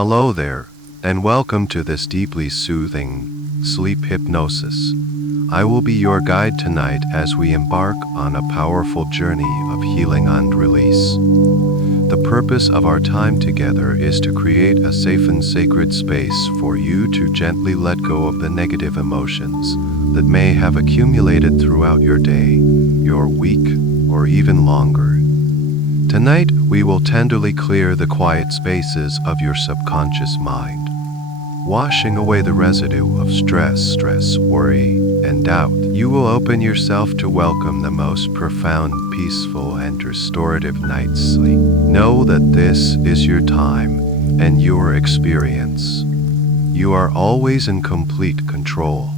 Hello there, and welcome to this deeply soothing sleep hypnosis. I will be your guide tonight as we embark on a powerful journey of healing and release. The purpose of our time together is to create a safe and sacred space for you to gently let go of the negative emotions that may have accumulated throughout your day, your week, or even longer. Tonight, we will tenderly clear the quiet spaces of your subconscious mind, washing away the residue of stress, worry, and doubt. You will open yourself to welcome the most profound, peaceful, and restorative night's sleep. Know that this is your time and your experience. You are always in complete control.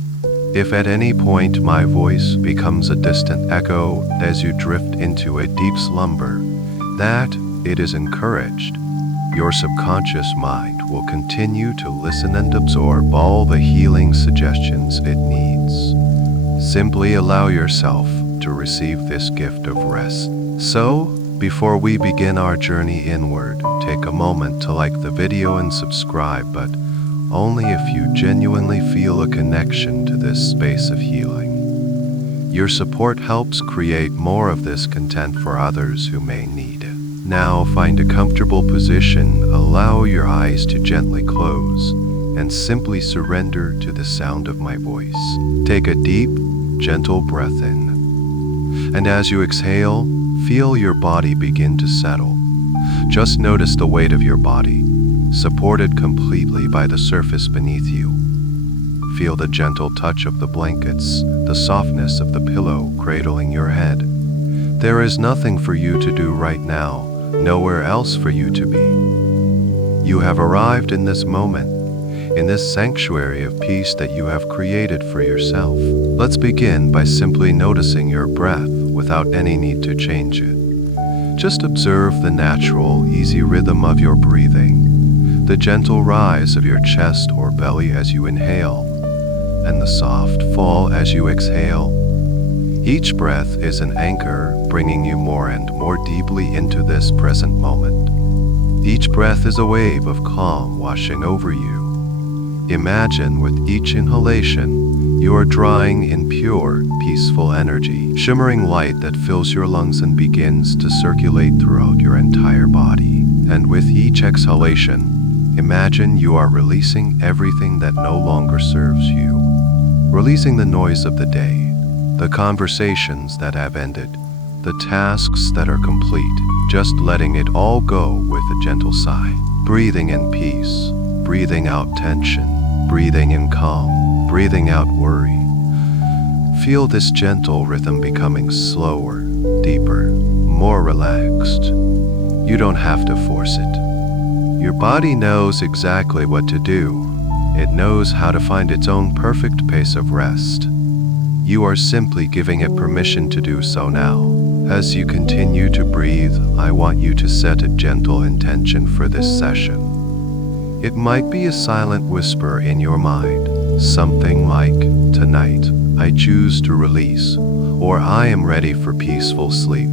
If at any point my voice becomes a distant echo as you drift into a deep slumber, that it is encouraged. Your subconscious mind will continue to listen and absorb all the healing suggestions it needs. Simply allow yourself to receive this gift of rest. So, before we begin our journey inward, take a moment to like the video and subscribe, but only if you genuinely feel a connection to this space of healing. Your support helps create more of this content for others who may need it. Now find a comfortable position, allow your eyes to gently close, and simply surrender to the sound of my voice. Take a deep, gentle breath in. And as you exhale, feel your body begin to settle. Just notice the weight of your body, supported completely by the surface beneath you. Feel the gentle touch of the blankets, the softness of the pillow cradling your head. There is nothing for you to do right now, nowhere else for you to be. You have arrived in this moment, in this sanctuary of peace that you have created for yourself. Let's begin by simply noticing your breath without any need to change it. Just observe the natural, easy rhythm of your breathing, the gentle rise of your chest or belly as you inhale, and the soft fall as you exhale. Each breath is an anchor, bringing you more and more deeply into this present moment. Each breath is a wave of calm washing over you. Imagine with each inhalation, you are drawing in pure, peaceful energy, shimmering light that fills your lungs and begins to circulate throughout your entire body. And with each exhalation, imagine you are releasing everything that no longer serves you. Releasing the noise of the day, the conversations that have ended, the tasks that are complete, just letting it all go with a gentle sigh. Breathing in peace, breathing out tension, breathing in calm, breathing out worry. Feel this gentle rhythm becoming slower, deeper, more relaxed. You don't have to force it. Your body knows exactly what to do. It knows how to find its own perfect pace of rest. You are simply giving it permission to do so now. As you continue to breathe, I want you to set a gentle intention for this session. It might be a silent whisper in your mind, something like, "Tonight, I choose to release," or "I am ready for peaceful sleep."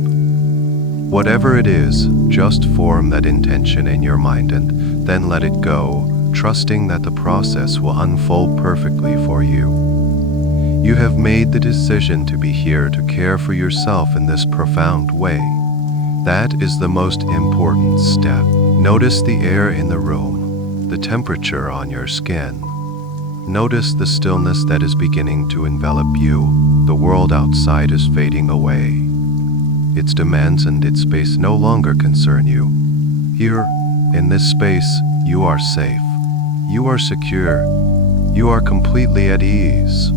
Whatever it is, just form that intention in your mind and then let it go, trusting that the process will unfold perfectly for you. You have made the decision to be here to care for yourself in this profound way. That is the most important step. Notice the air in the room, the temperature on your skin. Notice the stillness that is beginning to envelop you. The world outside is fading away. Its demands and its space no longer concern you. Here, in this space, you are safe. You are secure. You are completely at ease.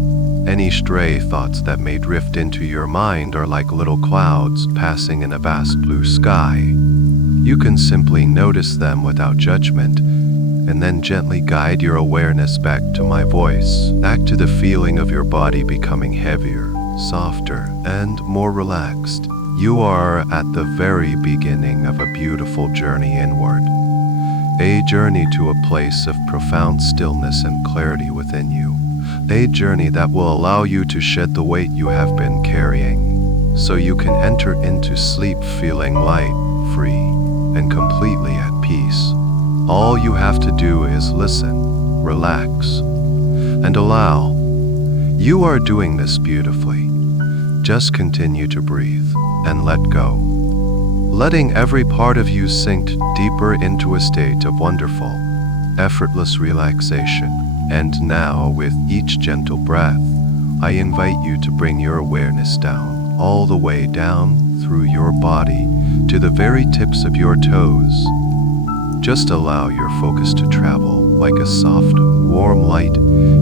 Any stray thoughts that may drift into your mind are like little clouds passing in a vast blue sky. You can simply notice them without judgment, and then gently guide your awareness back to my voice, back to the feeling of your body becoming heavier, softer, and more relaxed. You are at the very beginning of a beautiful journey inward, a journey to a place of profound stillness and clarity within you. A journey that will allow you to shed the weight you have been carrying, so you can enter into sleep feeling light, free, and completely at peace. All you have to do is listen, relax, and allow. You are doing this beautifully. Just continue to breathe and let go, letting every part of you sink deeper into a state of wonderful, effortless relaxation. And now, with each gentle breath, I invite you to bring your awareness down, all the way down through your body to the very tips of your toes. Just allow your focus to travel like a soft, warm light,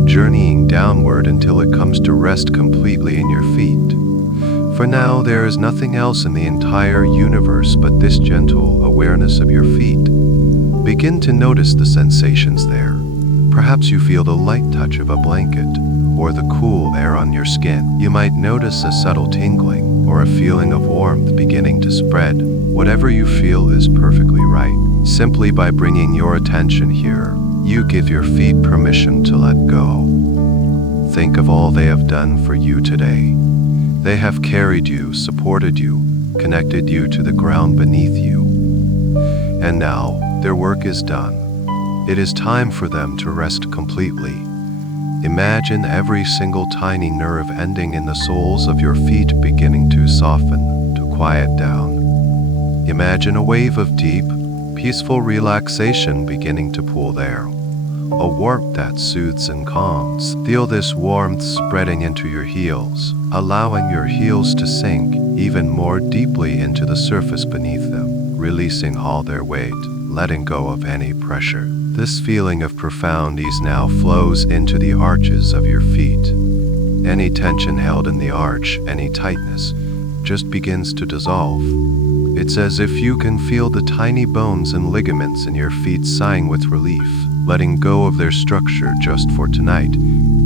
journeying downward until it comes to rest completely in your feet. For now, there is nothing else in the entire universe but this gentle awareness of your feet. Begin to notice the sensations there. Perhaps you feel the light touch of a blanket or the cool air on your skin. You might notice a subtle tingling or a feeling of warmth beginning to spread. Whatever you feel is perfectly right. Simply by bringing your attention here, you give your feet permission to let go. Think of all they have done for you today. They have carried you, supported you, connected you to the ground beneath you. And now, their work is done. It is time for them to rest completely. Imagine every single tiny nerve ending in the soles of your feet beginning to soften, to quiet down. Imagine a wave of deep, peaceful relaxation beginning to pool there. A warmth that soothes and calms. Feel this warmth spreading into your heels, allowing your heels to sink even more deeply into the surface beneath them, releasing all their weight, letting go of any pressure. This feeling of profound ease now flows into the arches of your feet. Any tension held in the arch, any tightness, just begins to dissolve. It's as if you can feel the tiny bones and ligaments in your feet sighing with relief, letting go of their structure just for tonight,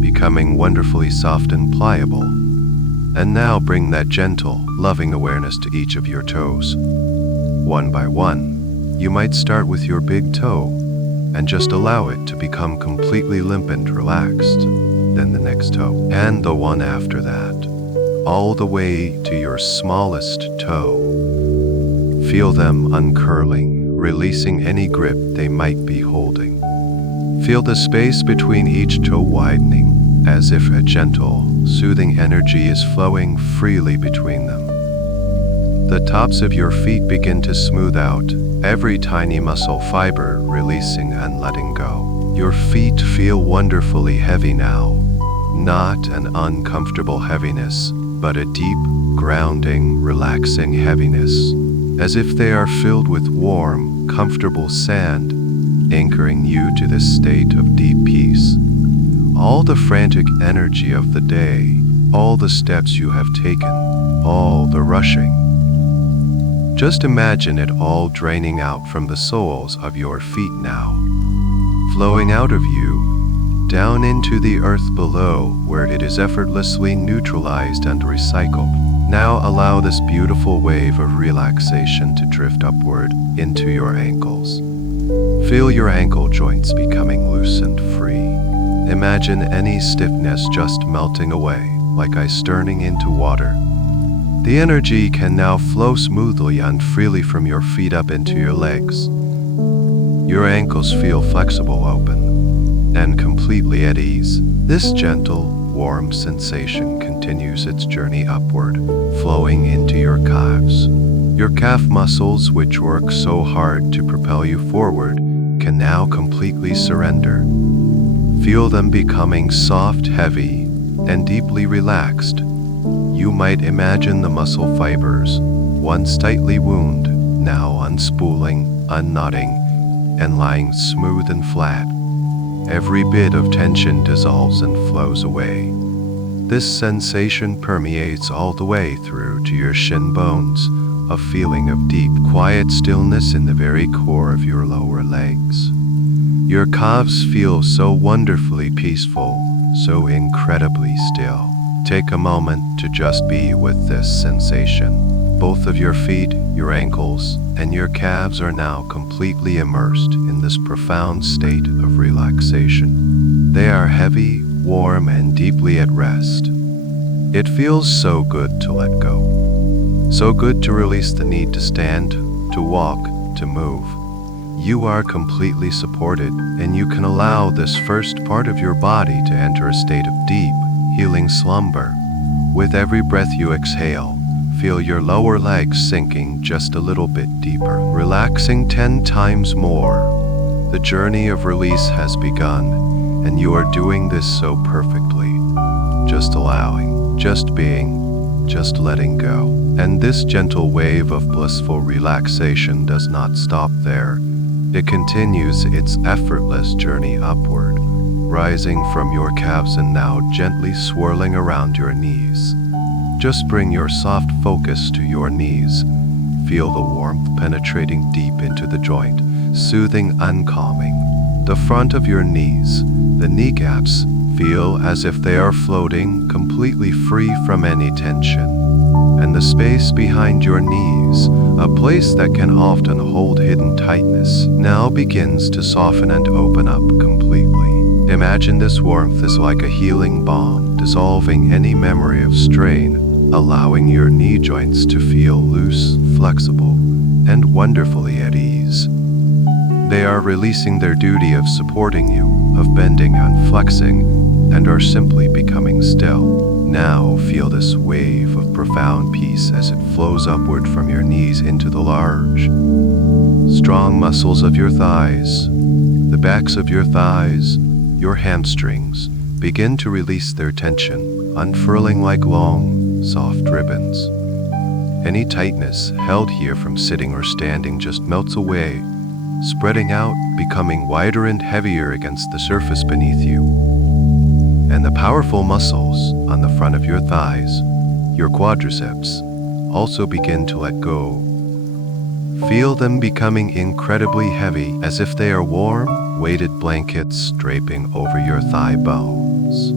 becoming wonderfully soft and pliable. And now bring that gentle, loving awareness to each of your toes. One by one, you might start with your big toe, and just allow it to become completely limp and relaxed. Then the next toe, and the one after that, all the way to your smallest toe. Feel them uncurling, releasing any grip they might be holding. Feel the space between each toe widening, as if a gentle, soothing energy is flowing freely between them. The tops of your feet begin to smooth out, every tiny muscle fiber releasing and letting go. Your feet feel wonderfully heavy now, not an uncomfortable heaviness, but a deep, grounding, relaxing heaviness, as if they are filled with warm, comfortable sand, anchoring you to this state of deep peace. All the frantic energy of the day, all the steps you have taken, all the rushing. Just imagine it all draining out from the soles of your feet now, flowing out of you, down into the earth below where it is effortlessly neutralized and recycled. Now allow this beautiful wave of relaxation to drift upward into your ankles. Feel your ankle joints becoming loose and free. Imagine any stiffness just melting away, like ice turning into water. The energy can now flow smoothly and freely from your feet up into your legs. Your ankles feel flexible, open, and completely at ease. This gentle, warm sensation continues its journey upward, flowing into your calves. Your calf muscles, which work so hard to propel you forward, can now completely surrender. Feel them becoming soft, heavy, and deeply relaxed. You might imagine the muscle fibers, once tightly wound, now unspooling, unknotting, and lying smooth and flat. Every bit of tension dissolves and flows away. This sensation permeates all the way through to your shin bones, a feeling of deep, quiet stillness in the very core of your lower legs. Your calves feel so wonderfully peaceful, so incredibly still. Take a moment to just be with this sensation. Both of your feet, your ankles, and your calves are now completely immersed in this profound state of relaxation. They are heavy, warm, and deeply at rest. It feels so good to let go. So good to release the need to stand, to walk, to move. You are completely supported, and you can allow this first part of your body to enter a state of deep, healing slumber. With every breath you exhale, feel your lower legs sinking just a little bit deeper, relaxing 10 times more. The journey of release has begun, and you are doing this so perfectly. Just allowing, just being, just letting go. And this gentle wave of blissful relaxation does not stop there. It continues its effortless journey upward, rising from your calves and now gently swirling around your knees. Just bring your soft focus to your knees. Feel the warmth penetrating deep into the joint, soothing and calming. The front of your knees, the kneecaps, feel as if they are floating, completely free from any tension. And the space behind your knees, a place that can often hold hidden tightness, now begins to soften and open up completely. Imagine this warmth is like a healing balm, dissolving any memory of strain, allowing your knee joints to feel loose, flexible, and wonderfully at ease. They are releasing their duty of supporting you, of bending and flexing, and are simply becoming still. Now feel this wave of profound peace as it flows upward from your knees into the large, strong muscles of your thighs. The backs of your thighs, your hamstrings, begin to release their tension, unfurling like long, soft ribbons. Any tightness held here from sitting or standing just melts away, spreading out, becoming wider and heavier against the surface beneath you. And the powerful muscles on the front of your thighs, your quadriceps, also begin to let go. Feel them becoming incredibly heavy, as if they are warm, weighted blankets draping over your thigh bones.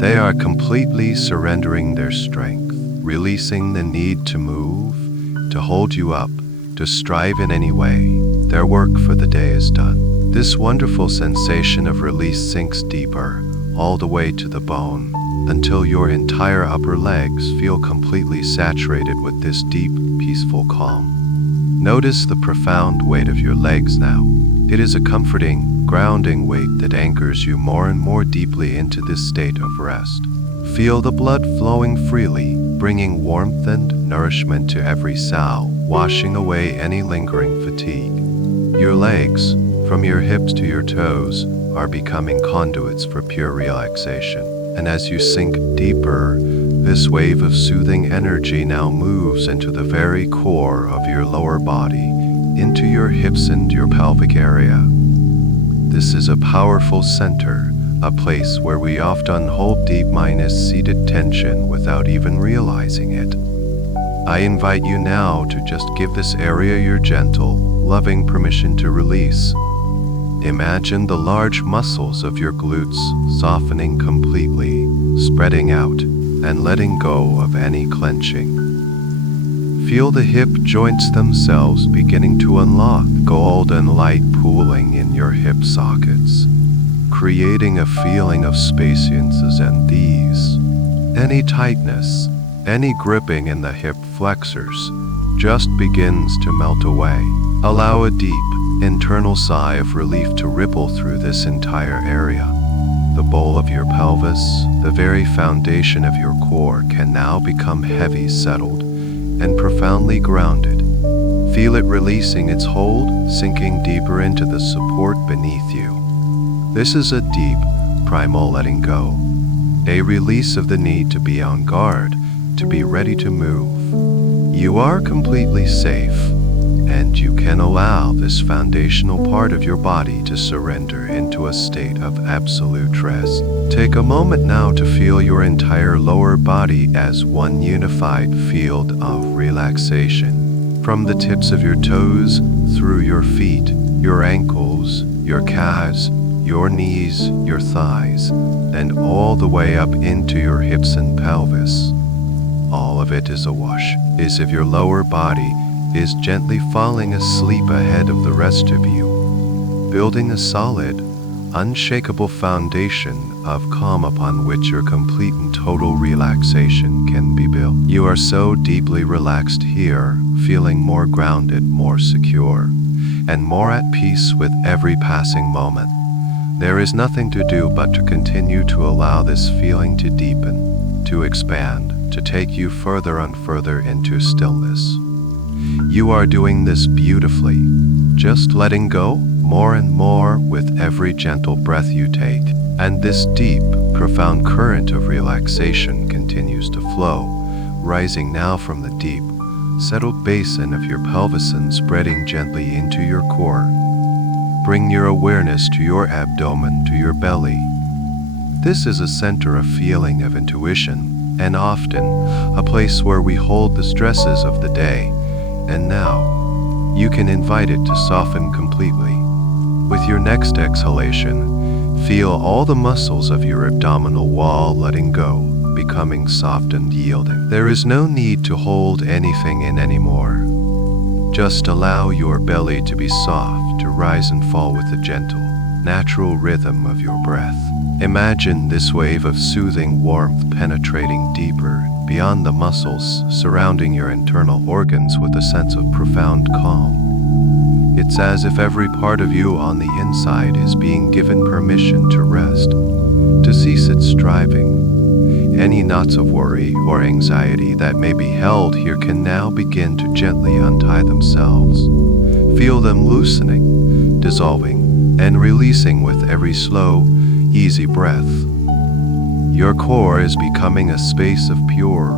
They are completely surrendering their strength, releasing the need to move, to hold you up, to strive in any way. Their work for the day is done. This wonderful sensation of release sinks deeper, all the way to the bone, until your entire upper legs feel completely saturated with this deep, peaceful calm. Notice the profound weight of your legs now. It is a comforting, grounding weight that anchors you more and more deeply into this state of rest. Feel the blood flowing freely, bringing warmth and nourishment to every cell, washing away any lingering fatigue. Your legs, from your hips to your toes, are becoming conduits for pure relaxation. And as you sink deeper, this wave of soothing energy now moves into the very core of your lower body, into your hips and your pelvic area. This is a powerful center, a place where we often hold deep-seated tension without even realizing it. I invite you now to just give this area your gentle, loving permission to release. Imagine the large muscles of your glutes softening completely, spreading out, and letting go of any clenching. Feel the hip joints themselves beginning to unlock, golden light pooling in your hip sockets, creating a feeling of spaciousness and ease. Any tightness, any gripping in the hip flexors just begins to melt away. Allow a deep, internal sigh of relief to ripple through this entire area. The bowl of your pelvis, the very foundation of your core, can now become heavy, settled, and profoundly grounded. Feel it releasing its hold, sinking deeper into the support beneath you. This is a deep, primal letting go, a release of the need to be on guard, to be ready to move. You are completely safe, and you can allow this foundational part of your body to surrender into a state of absolute rest. Take a moment now to feel your entire lower body as one unified field of relaxation. From the tips of your toes, through your feet, your ankles, your calves, your knees, your thighs, and all the way up into your hips and pelvis. All of it is awash, as if your lower body is gently falling asleep ahead of the rest of you, building a solid, unshakable foundation of calm upon which your complete and total relaxation can be built. You are so deeply relaxed here, feeling more grounded, more secure. and more at peace with every passing moment. There is nothing to do but to continue to allow this feeling to deepen, to expand, to take you further and further into stillness. You are doing this beautifully, just letting go more and more with every gentle breath you take. And this deep, profound current of relaxation continues to flow, rising now from the deep, settled basin of your pelvis and spreading gently into your core. Bring your awareness to your abdomen, to your belly. This is a center of feeling, of intuition, and often a place where we hold the stresses of the day. And now, you can invite it to soften completely. With your next exhalation, feel all the muscles of your abdominal wall letting go, becoming soft and yielding. There is no need to hold anything in anymore. Just allow your belly to be soft, to rise and fall with the gentle, natural rhythm of your breath. Imagine this wave of soothing warmth penetrating deeper, beyond the muscles, surrounding your internal organs with a sense of profound calm. It's as if every part of you on the inside is being given permission to rest, to cease its striving. Any knots of worry or anxiety that may be held here can now begin to gently untie themselves. Feel them loosening, dissolving, and releasing with every slow, easy breath. Your core is becoming a space of pure,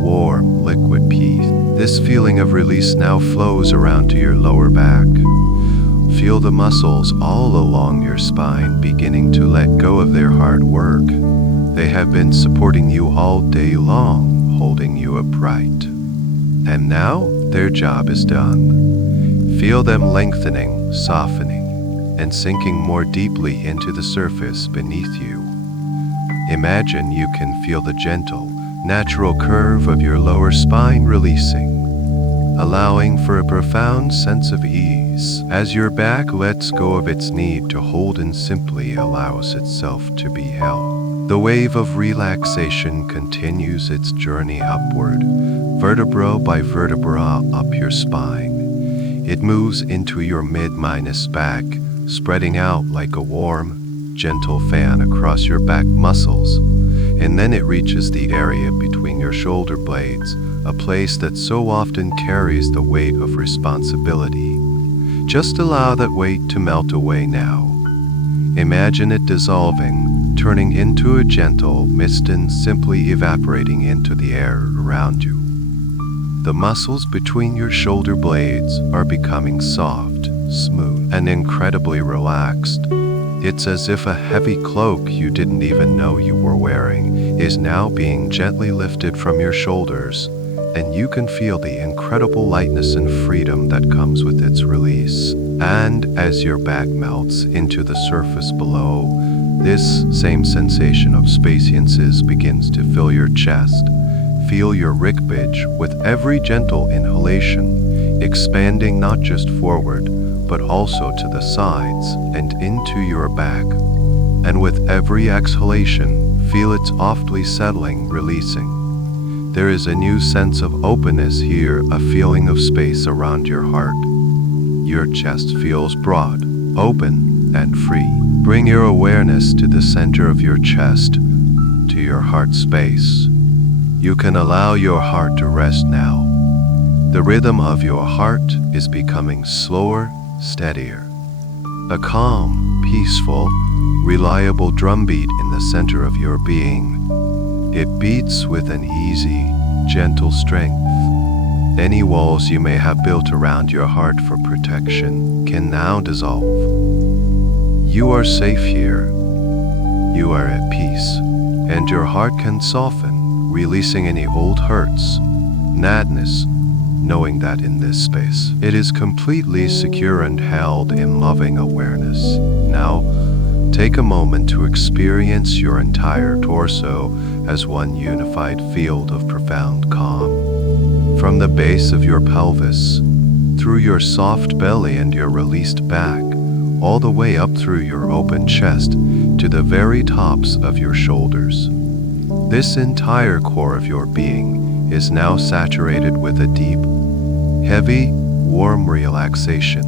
warm, liquid peace. This feeling of release now flows around to your lower back. Feel the muscles all along your spine beginning to let go of their hard work. They have been supporting you all day long, holding you upright. And now, their job is done. Feel them lengthening, softening, and sinking more deeply into the surface beneath you. Imagine you can feel the gentle, natural curve of your lower spine releasing, allowing for a profound sense of ease as your back lets go of its need to hold and simply allows itself to be held. The wave of relaxation continues its journey upward, vertebra by vertebra up your spine. It moves into your mid-minus back, spreading out like a warm, gentle fan across your back muscles, and then it reaches the area between your shoulder blades, a place that so often carries the weight of responsibility. Just allow that weight to melt away now. Imagine it dissolving, turning into a gentle mist and simply evaporating into the air around you. The muscles between your shoulder blades are becoming soft, smooth, and incredibly relaxed. It's as if a heavy cloak you didn't even know you were wearing is now being gently lifted from your shoulders, and you can feel the incredible lightness and freedom that comes with its release. And as your back melts into the surface below, this same sensation of spaciousness begins to fill your chest. Feel your ribcage with every gentle inhalation, expanding not just forward, but also to the sides and into your back. And with every exhalation, feel it softly settling, releasing. There is a new sense of openness here, a feeling of space around your heart. Your chest feels broad, open, and free. Bring your awareness to the center of your chest, to your heart space. You can allow your heart to rest now. The rhythm of your heart is becoming slower, steadier. A calm, peaceful, reliable drumbeat in the center of your being. It beats with an easy, gentle strength. Any walls you may have built around your heart for protection can now dissolve. You are safe here. You are at peace, and your heart can soften, releasing any old hurts, madness, knowing that in this space, it is completely secure and held in loving awareness. Now, take a moment to experience your entire torso as one unified field of profound calm. From the base of your pelvis, through your soft belly and your released back, all the way up through your open chest to the very tops of your shoulders. This entire core of your being is now saturated with a deep, heavy, warm relaxation.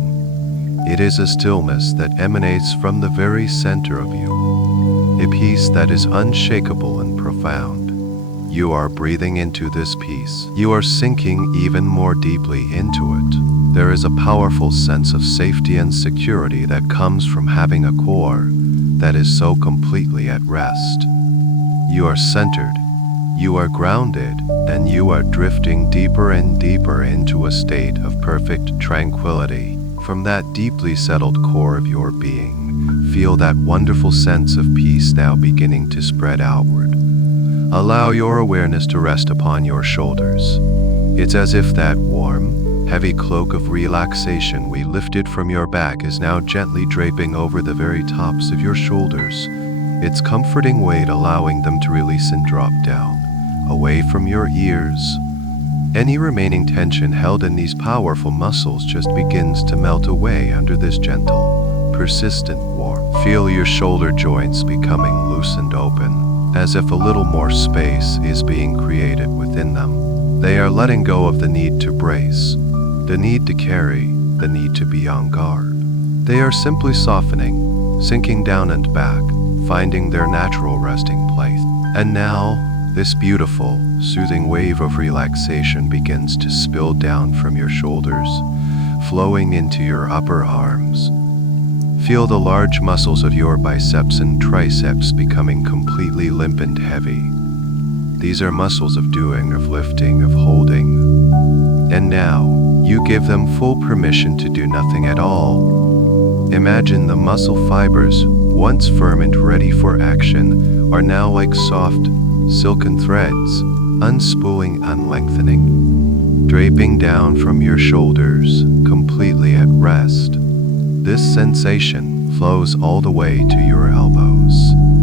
It is a stillness that emanates from the very center of you, a peace that is unshakable and profound. You are breathing into this peace. You are sinking even more deeply into it. There is a powerful sense of safety and security that comes from having a core that is so completely at rest. You are centered, you are grounded, and you are drifting deeper and deeper into a state of perfect tranquility. From that deeply settled core of your being, feel that wonderful sense of peace now beginning to spread outward. Allow your awareness to rest upon your shoulders. It's as if that warm, heavy cloak of relaxation we lifted from your back is now gently draping over the very tops of your shoulders, its comforting weight allowing them to release and drop down, away from your ears. Any remaining tension held in these powerful muscles just begins to melt away under this gentle, persistent warmth. Feel your shoulder joints becoming loose and open, as if a little more space is being created within them. They are letting go of the need to brace, the need to carry, the need to be on guard. They are simply softening, sinking down and back, finding their natural resting place. And now, this beautiful, soothing wave of relaxation begins to spill down from your shoulders, flowing into your upper arms. Feel the large muscles of your biceps and triceps becoming completely limp and heavy. These are muscles of doing, of lifting, of holding. And now, you give them full permission to do nothing at all. Imagine the muscle fibers, once firm and ready for action, are now like soft, silken threads, unspooling, unlengthening, draping down from your shoulders, completely at rest. This sensation flows all the way to your elbows.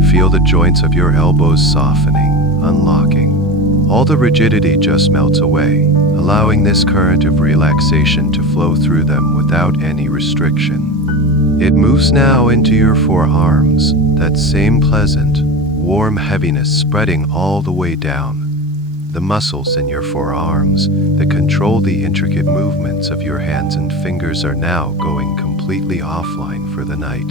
Feel the joints of your elbows softening, unlocking. All the rigidity just melts away, allowing this current of relaxation to flow through them without any restriction. It moves now into your forearms, that same pleasant, warm heaviness spreading all the way down. The muscles in your forearms that control the intricate movements of your hands and fingers are now going completely offline for the night.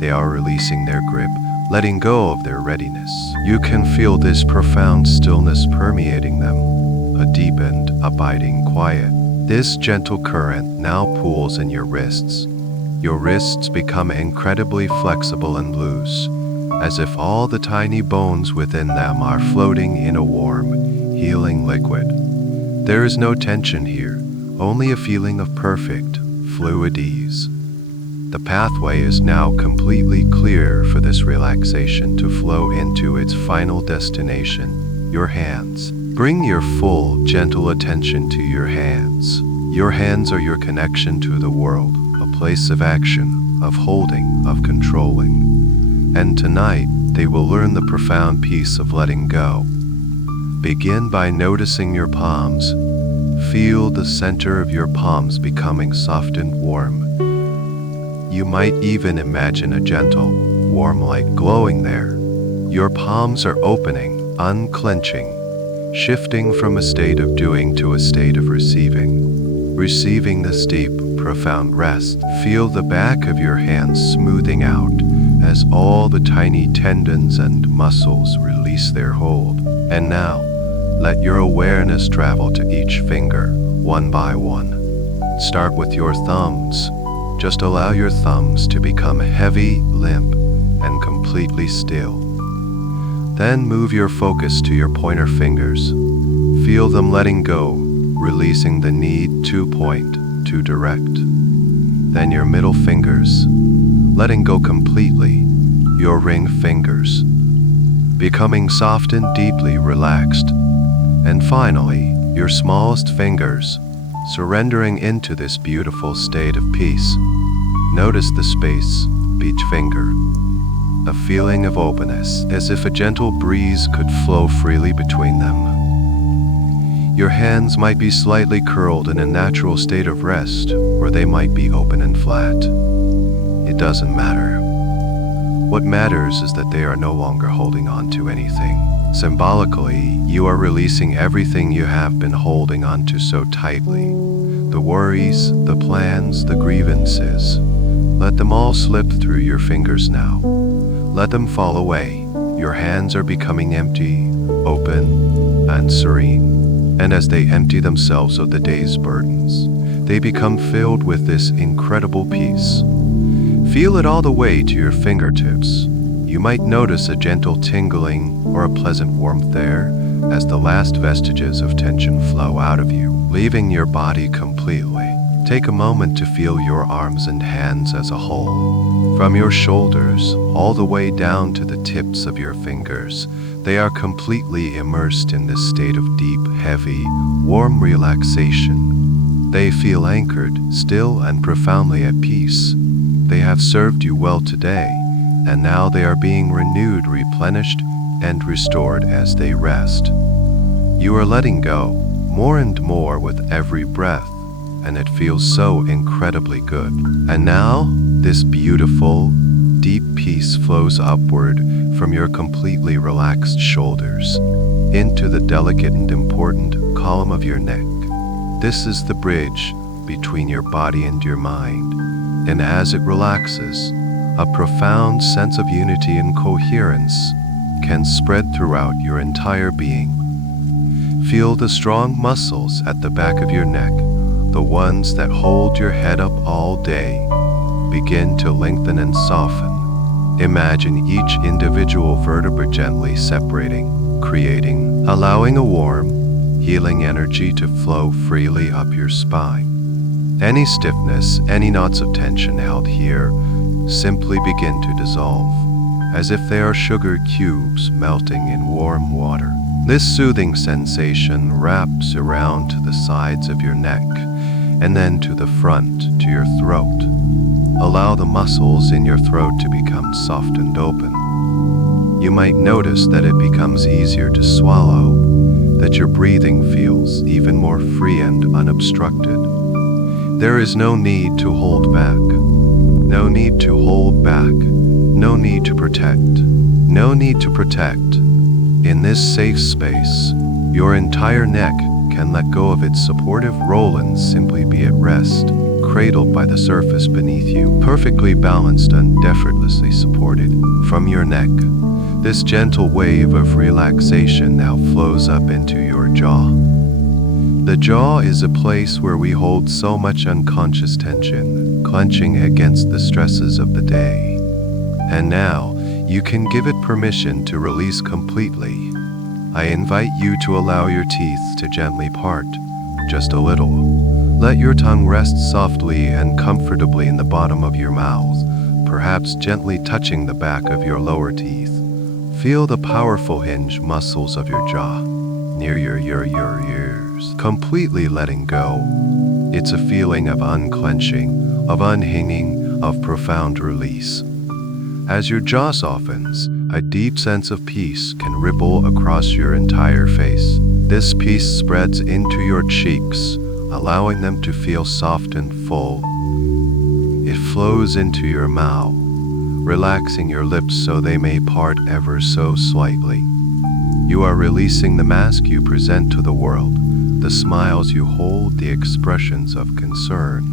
They are releasing their grip, letting go of their readiness. You can feel this profound stillness permeating them, a deep and abiding quiet. This gentle current now pools in your wrists. Your wrists become incredibly flexible and loose, as if all the tiny bones within them are floating in a warm, healing liquid. There is no tension here, only a feeling of perfect, fluid ease. The pathway is now completely clear for this relaxation to flow into its final destination, your hands. Bring your full, gentle attention to your hands. Your hands are your connection to the world, a place of action, of holding, of controlling. And tonight, they will learn the profound peace of letting go. Begin by noticing your palms. Feel the center of your palms becoming soft and warm. You might even imagine a gentle, warm light glowing there. Your palms are opening, unclenching, shifting from a state of doing to a state of receiving. Receiving this deep, profound rest. Feel the back of your hands smoothing out as all the tiny tendons and muscles release their hold. And now, let your awareness travel to each finger, one by one. Start with your thumbs. Just allow your thumbs to become heavy, limp, and completely still. Then move your focus to your pointer fingers. Feel them letting go, releasing the need to point, to direct. Then your middle fingers, letting go completely, your ring fingers, becoming soft and deeply relaxed. And finally, your smallest fingers, surrendering into this beautiful state of peace. Notice the space, each finger. A feeling of openness, as if a gentle breeze could flow freely between them. Your hands might be slightly curled in a natural state of rest, or they might be open and flat. It doesn't matter. What matters is that they are no longer holding on to anything. Symbolically, you are releasing everything you have been holding onto so tightly, The worries, the plans, the grievances. Let them all slip through your fingers now. Let them fall away. Your hands are becoming empty, open, and serene. And as they empty themselves of the day's burdens, they become filled with this incredible peace. Feel it all the way to your fingertips. You might notice a gentle tingling or a pleasant warmth there as the last vestiges of tension flow out of you, leaving your body completely. Take a moment to feel your arms and hands as a whole. From your shoulders all the way down to the tips of your fingers, they are completely immersed in this state of deep, heavy, warm relaxation. They feel anchored, still, and profoundly at peace. They have served you well today, and now they are being renewed, replenished, and restored as they rest. You are letting go more and more with every breath, and it feels so incredibly good. And now, this beautiful, deep peace flows upward from your completely relaxed shoulders into the delicate and important column of your neck. This is the bridge between your body and your mind, and as it relaxes, a profound sense of unity and coherence can spread throughout your entire being. Feel the strong muscles at the back of your neck, the ones that hold your head up all day, begin to lengthen and soften. Imagine each individual vertebra gently separating, creating, allowing a warm, healing energy to flow freely up your spine. Any stiffness, any knots of tension held here simply begin to dissolve, as if they are sugar cubes melting in warm water. This soothing sensation wraps around to the sides of your neck and then to the front, to your throat. Allow the muscles in your throat to become soft and open. You might notice that it becomes easier to swallow, that your breathing feels even more free and unobstructed. There is no need to hold back. No need to hold back. No need to protect. No need to protect. In this safe space, your entire neck can let go of its supportive role and simply be at rest, cradled by the surface beneath you, perfectly balanced and effortlessly supported. From your neck, this gentle wave of relaxation now flows up into your jaw. The jaw is a place where we hold so much unconscious tension, clenching against the stresses of the day. And now, you can give it permission to release completely. I invite you to allow your teeth to gently part, just a little. Let your tongue rest softly and comfortably in the bottom of your mouth, perhaps gently touching the back of your lower teeth. Feel the powerful hinge muscles of your jaw, near your ears, completely letting go. It's a feeling of unclenching, of unhinging, of profound release. As your jaw softens, a deep sense of peace can ripple across your entire face. This peace spreads into your cheeks, allowing them to feel soft and full. It flows into your mouth, relaxing your lips so they may part ever so slightly. You are releasing the mask you present to the world, the smiles you hold, the expressions of concern.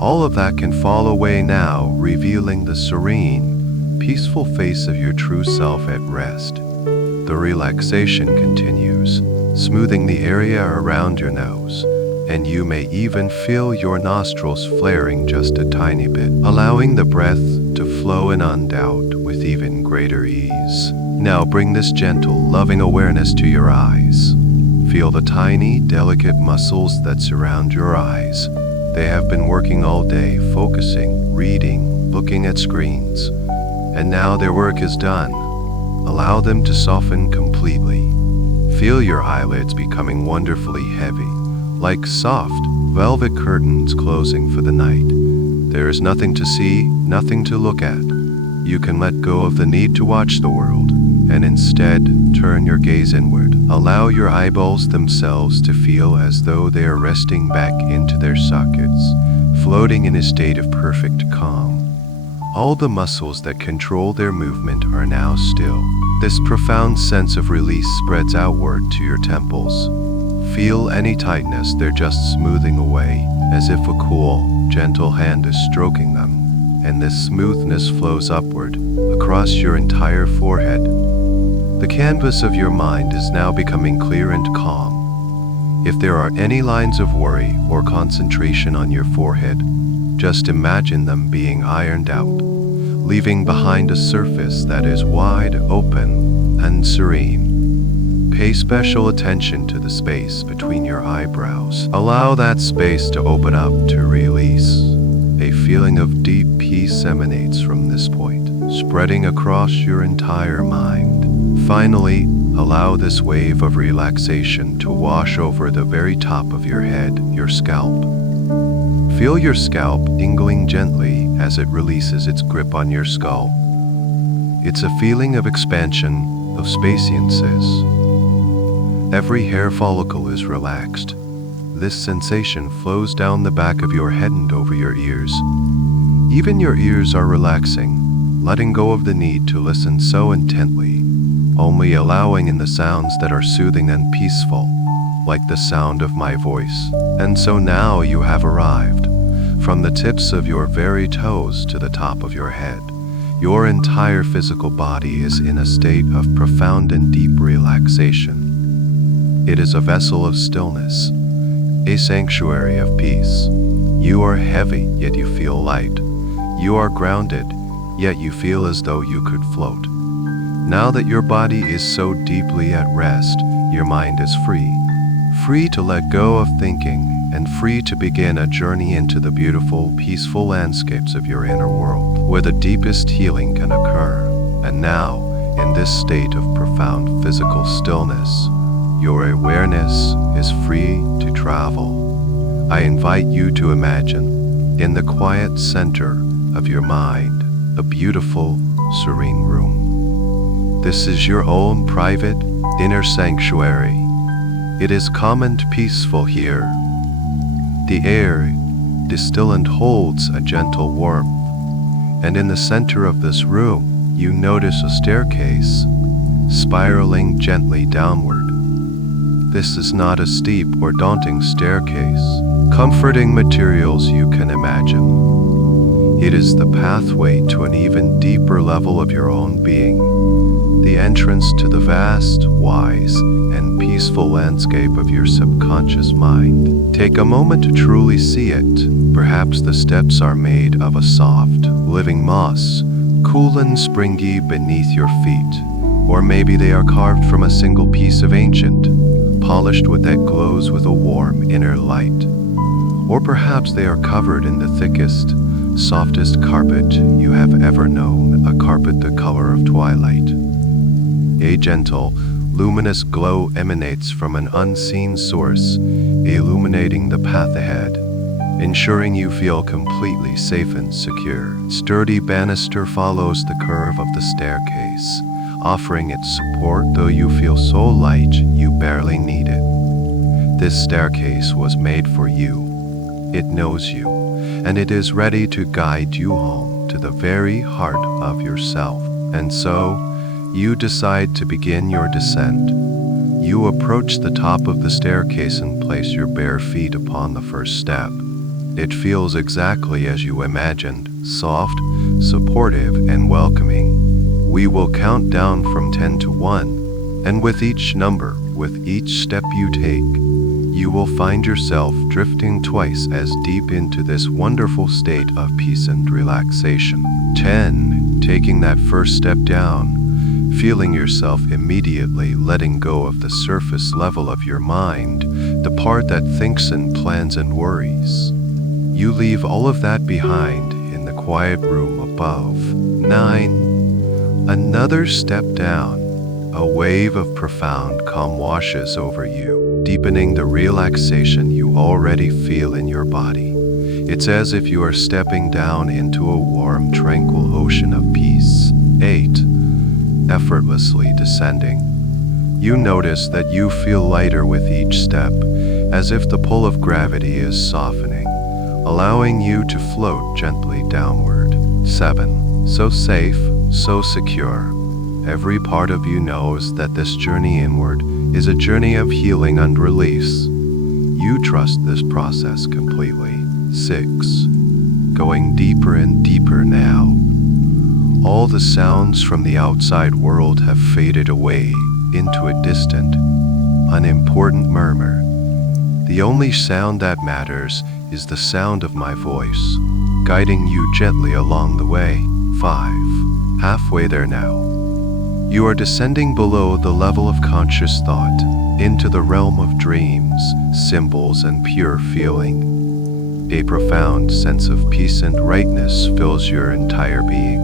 All of that can fall away now, revealing the serene, peaceful face of your true self at rest. The relaxation continues, smoothing the area around your nose, and you may even feel your nostrils flaring just a tiny bit, allowing the breath to flow in and out with even greater ease. Now bring this gentle, loving awareness to your eyes. Feel the tiny, delicate muscles that surround your eyes. They have been working all day, focusing, reading, looking at screens. And now their work is done. Allow them to soften completely. Feel your eyelids becoming wonderfully heavy, like soft, velvet curtains closing for the night. There is nothing to see, nothing to look at. You can let go of the need to watch the world, and instead turn your gaze inward. Allow your eyeballs themselves to feel as though they are resting back into their sockets, floating in a state of perfect calm. All the muscles that control their movement are now still. This profound sense of release spreads outward to your temples, Feel any tightness, they're just smoothing away, as if a cool, gentle hand is stroking them, and this smoothness flows upward, across your entire forehead. The canvas of your mind is now becoming clear and calm. If there are any lines of worry or concentration on your forehead, just imagine them being ironed out, leaving behind a surface that is wide open and serene. Pay special attention to the space between your eyebrows. Allow that space to open up to release. A feeling of deep peace emanates from this point, spreading across your entire mind. Finally, allow this wave of relaxation to wash over the very top of your head, your scalp. Feel your scalp tingling gently as it releases its grip on your skull. It's a feeling of expansion, of spaciousness. Every hair follicle is relaxed. This sensation flows down the back of your head and over your ears. Even your ears are relaxing, letting go of the need to listen so intently, only allowing in the sounds that are soothing and peaceful, like the sound of my voice. And so now you have arrived. From the tips of your very toes to the top of your head, your entire physical body is in a state of profound and deep relaxation. It is a vessel of stillness, a sanctuary of peace. You are heavy, yet you feel light. You are grounded, yet you feel as though you could float. Now that your body is so deeply at rest, your mind is free to let go of thinking, and free to begin a journey into the beautiful, peaceful landscapes of your inner world, where the deepest healing can occur. And now, in this state of profound physical stillness, your awareness is free to travel. I invite you to imagine, in the quiet center of your mind, a beautiful, serene room. This is your own private, inner sanctuary. It is calm and peaceful here. The air is still and holds a gentle warmth. And in the center of this room, you notice a staircase, spiraling gently downward. This is not a steep or daunting staircase, comforting materials you can imagine. It is the pathway to an even deeper level of your own being, the entrance to the vast, wise, and peaceful landscape of your subconscious mind. Take a moment to truly see it. Perhaps the steps are made of a soft, living moss, cool and springy beneath your feet. Or maybe they are carved from a single piece of ancient, polished wood that glows with a warm inner light. Or perhaps they are covered in the thickest, softest carpet you have ever known, a carpet the color of twilight. A gentle, luminous glow emanates from an unseen source, illuminating the path ahead, ensuring you feel completely safe and secure. Sturdy banister follows the curve of the staircase, offering its support, though you feel so light you barely need it. This staircase was made for you. It knows you, and it is ready to guide you home to the very heart of yourself. And so, you decide to begin your descent. You approach the top of the staircase and place your bare feet upon the first step. It feels exactly as you imagined, soft, supportive, and welcoming. We will count down from 10 to 1, and with each number, with each step you take, you will find yourself drifting twice as deep into this wonderful state of peace and relaxation. 10. Taking that first step down, feeling yourself immediately letting go of the surface level of your mind, the part that thinks and plans and worries. You leave all of that behind in the quiet room above. 9. Another step down, a wave of profound calm washes over you, deepening the relaxation you already feel in your body. It's as if you are stepping down into a warm, tranquil ocean of peace. 8. Effortlessly descending. You notice that you feel lighter with each step, as if the pull of gravity is softening, allowing you to float gently downward. 7. So safe, so secure. Every part of you knows that this journey inward is a journey of healing and release. You trust this process completely. 6. Going deeper and deeper now. All the sounds from the outside world have faded away into a distant, unimportant murmur. The only sound that matters is the sound of my voice, guiding you gently along the way. 5. Halfway there now. You are descending below the level of conscious thought, into the realm of dreams, symbols, and pure feeling. A profound sense of peace and rightness fills your entire being.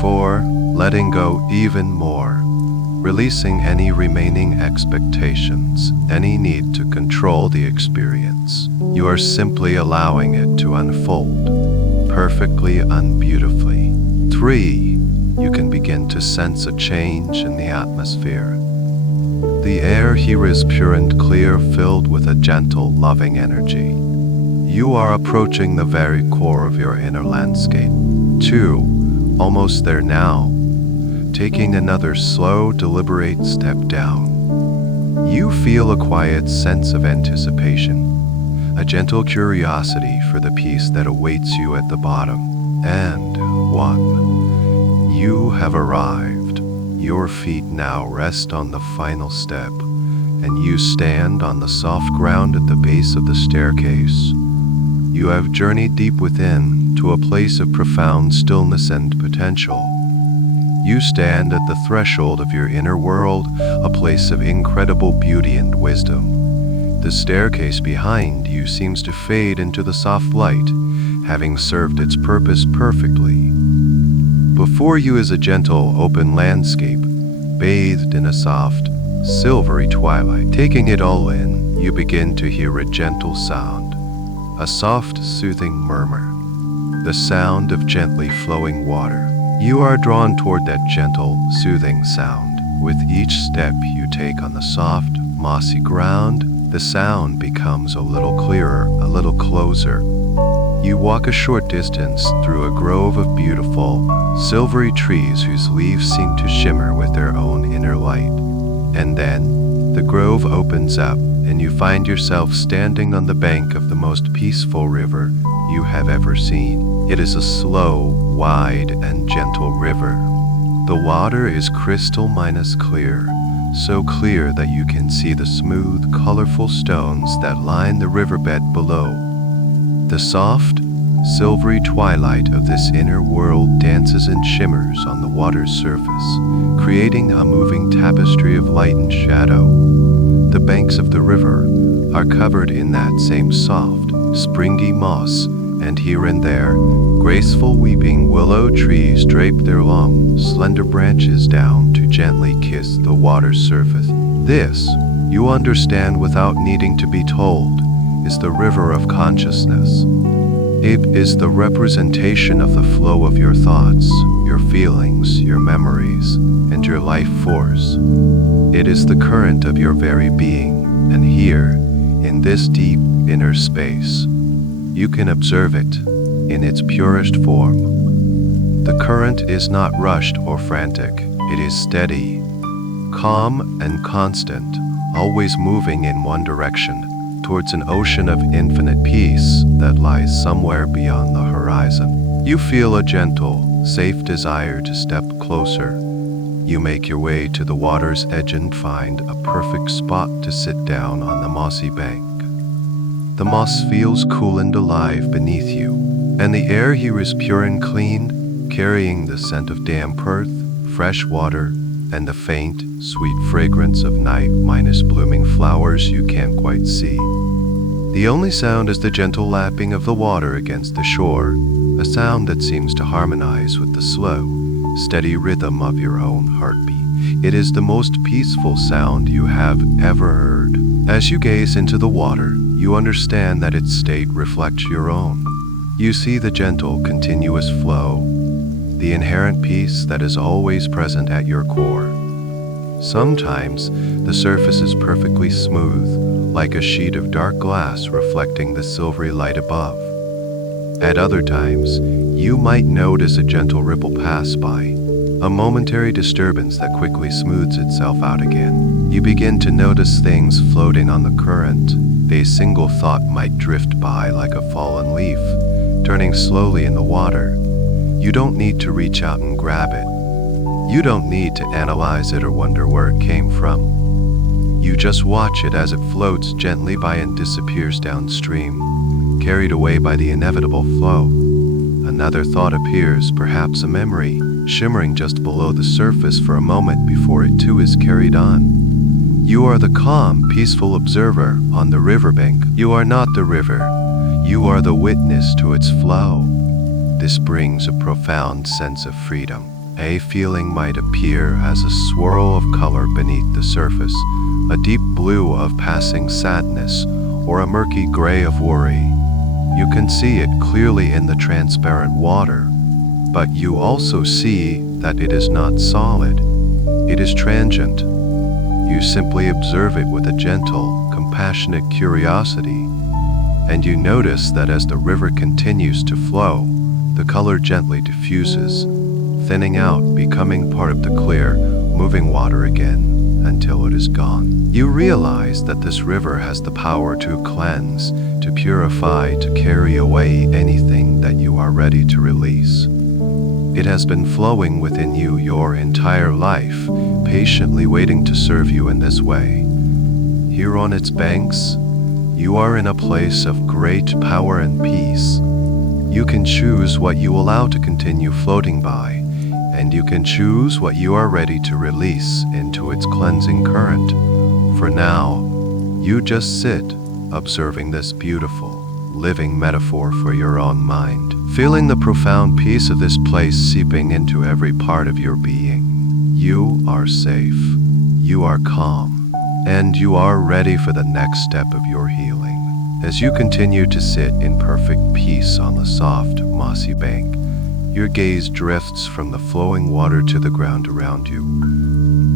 4. Letting go even more. Releasing any remaining expectations, any need to control the experience. You are simply allowing it to unfold, perfectly and beautifully. 3. You can begin to sense a change in the atmosphere. The air here is pure and clear, filled with a gentle, loving energy. You are approaching the very core of your inner landscape. 2. Almost there now. Taking another slow, deliberate step down. You feel a quiet sense of anticipation, a gentle curiosity for the peace that awaits you at the bottom. And 1. You have arrived. Your feet now rest on the final step, and you stand on the soft ground at the base of the staircase. You have journeyed deep within to a place of profound stillness and potential. You stand at the threshold of your inner world, a place of incredible beauty and wisdom. The staircase behind you seems to fade into the soft light, having served its purpose perfectly. Before you is a gentle, open landscape, bathed in a soft, silvery twilight. Taking it all in, you begin to hear a gentle sound, a soft, soothing murmur, the sound of gently flowing water. You are drawn toward that gentle, soothing sound. With each step you take on the soft, mossy ground, the sound becomes a little clearer, a little closer. You walk a short distance through a grove of beautiful, silvery trees whose leaves seem to shimmer with their own inner light. And then, the grove opens up, and you find yourself standing on the bank of the most peaceful river you have ever seen. It is a slow, wide, and gentle river. The water is crystal clear, so clear that you can see the smooth, colorful stones that line the riverbed below. The soft, silvery twilight of this inner world dances and shimmers on the water's surface, creating a moving tapestry of light and shadow. The banks of the river are covered in that same soft, springy moss, and here and there, graceful weeping willow trees drape their long, slender branches down to gently kiss the water's surface. This, you understand without needing to be told, is the river of consciousness. It is the representation of the flow of your thoughts, your feelings, your memories, and your life force. It is the current of your very being, and here, in this deep inner space, you can observe it in its purest form. The current is not rushed or frantic. It is steady, calm, and constant, always moving in one direction, towards an ocean of infinite peace that lies somewhere beyond the horizon. You feel a gentle, safe desire to step closer. You make your way to the water's edge and find a perfect spot to sit down on the mossy bank. The moss feels cool and alive beneath you, and the air here is pure and clean, carrying the scent of damp earth, fresh water, and the faint, sweet fragrance of night minus blooming flowers you can't quite see. The only sound is the gentle lapping of the water against the shore, a sound that seems to harmonize with the slow, steady rhythm of your own heartbeat. It is the most peaceful sound you have ever heard. As you gaze into the water, you understand that its state reflects your own. You see the gentle, continuous flow, the inherent peace that is always present at your core. Sometimes, the surface is perfectly smooth, like a sheet of dark glass reflecting the silvery light above. At other times, you might notice a gentle ripple pass by, a momentary disturbance that quickly smooths itself out again. You begin to notice things floating on the current. A single thought might drift by like a fallen leaf, turning slowly in the water. You don't need to reach out and grab it. You don't need to analyze it or wonder where it came from. You just watch it as it floats gently by and disappears downstream, carried away by the inevitable flow. Another thought appears, perhaps a memory, shimmering just below the surface for a moment before it too is carried on. You are the calm, peaceful observer on the riverbank. You are not the river. You are the witness to its flow. This brings a profound sense of freedom. A feeling might appear as a swirl of color beneath the surface, a deep blue of passing sadness, or a murky gray of worry. You can see it clearly in the transparent water, but you also see that it is not solid. It is transient. You simply observe it with a gentle, compassionate curiosity, and you notice that as the river continues to flow, the color gently diffuses, thinning out, becoming part of the clear, moving water again, until it is gone. You realize that this river has the power to cleanse, to purify, to carry away anything that you are ready to release. It has been flowing within you your entire life, patiently waiting to serve you in this way. Here on its banks, you are in a place of great power and peace. You can choose what you allow to continue floating by, and you can choose what you are ready to release into its cleansing current. For now, you just sit, observing this beautiful, living metaphor for your own mind, feeling the profound peace of this place seeping into every part of your being. You are safe, you are calm, and you are ready for the next step of your healing. As you continue to sit in perfect peace on the soft, mossy bank, your gaze drifts from the flowing water to the ground around you.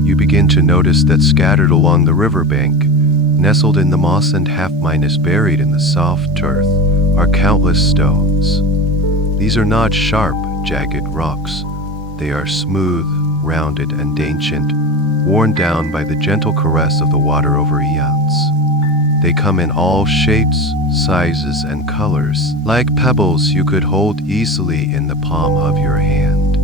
You begin to notice that scattered along the riverbank, nestled in the moss and half-minus buried in the soft earth, are countless stones. These are not sharp, jagged rocks. They are smooth, rounded, and ancient, worn down by the gentle caress of the water over eons. They come in all shapes, sizes, and colors, like pebbles you could hold easily in the palm of your hand.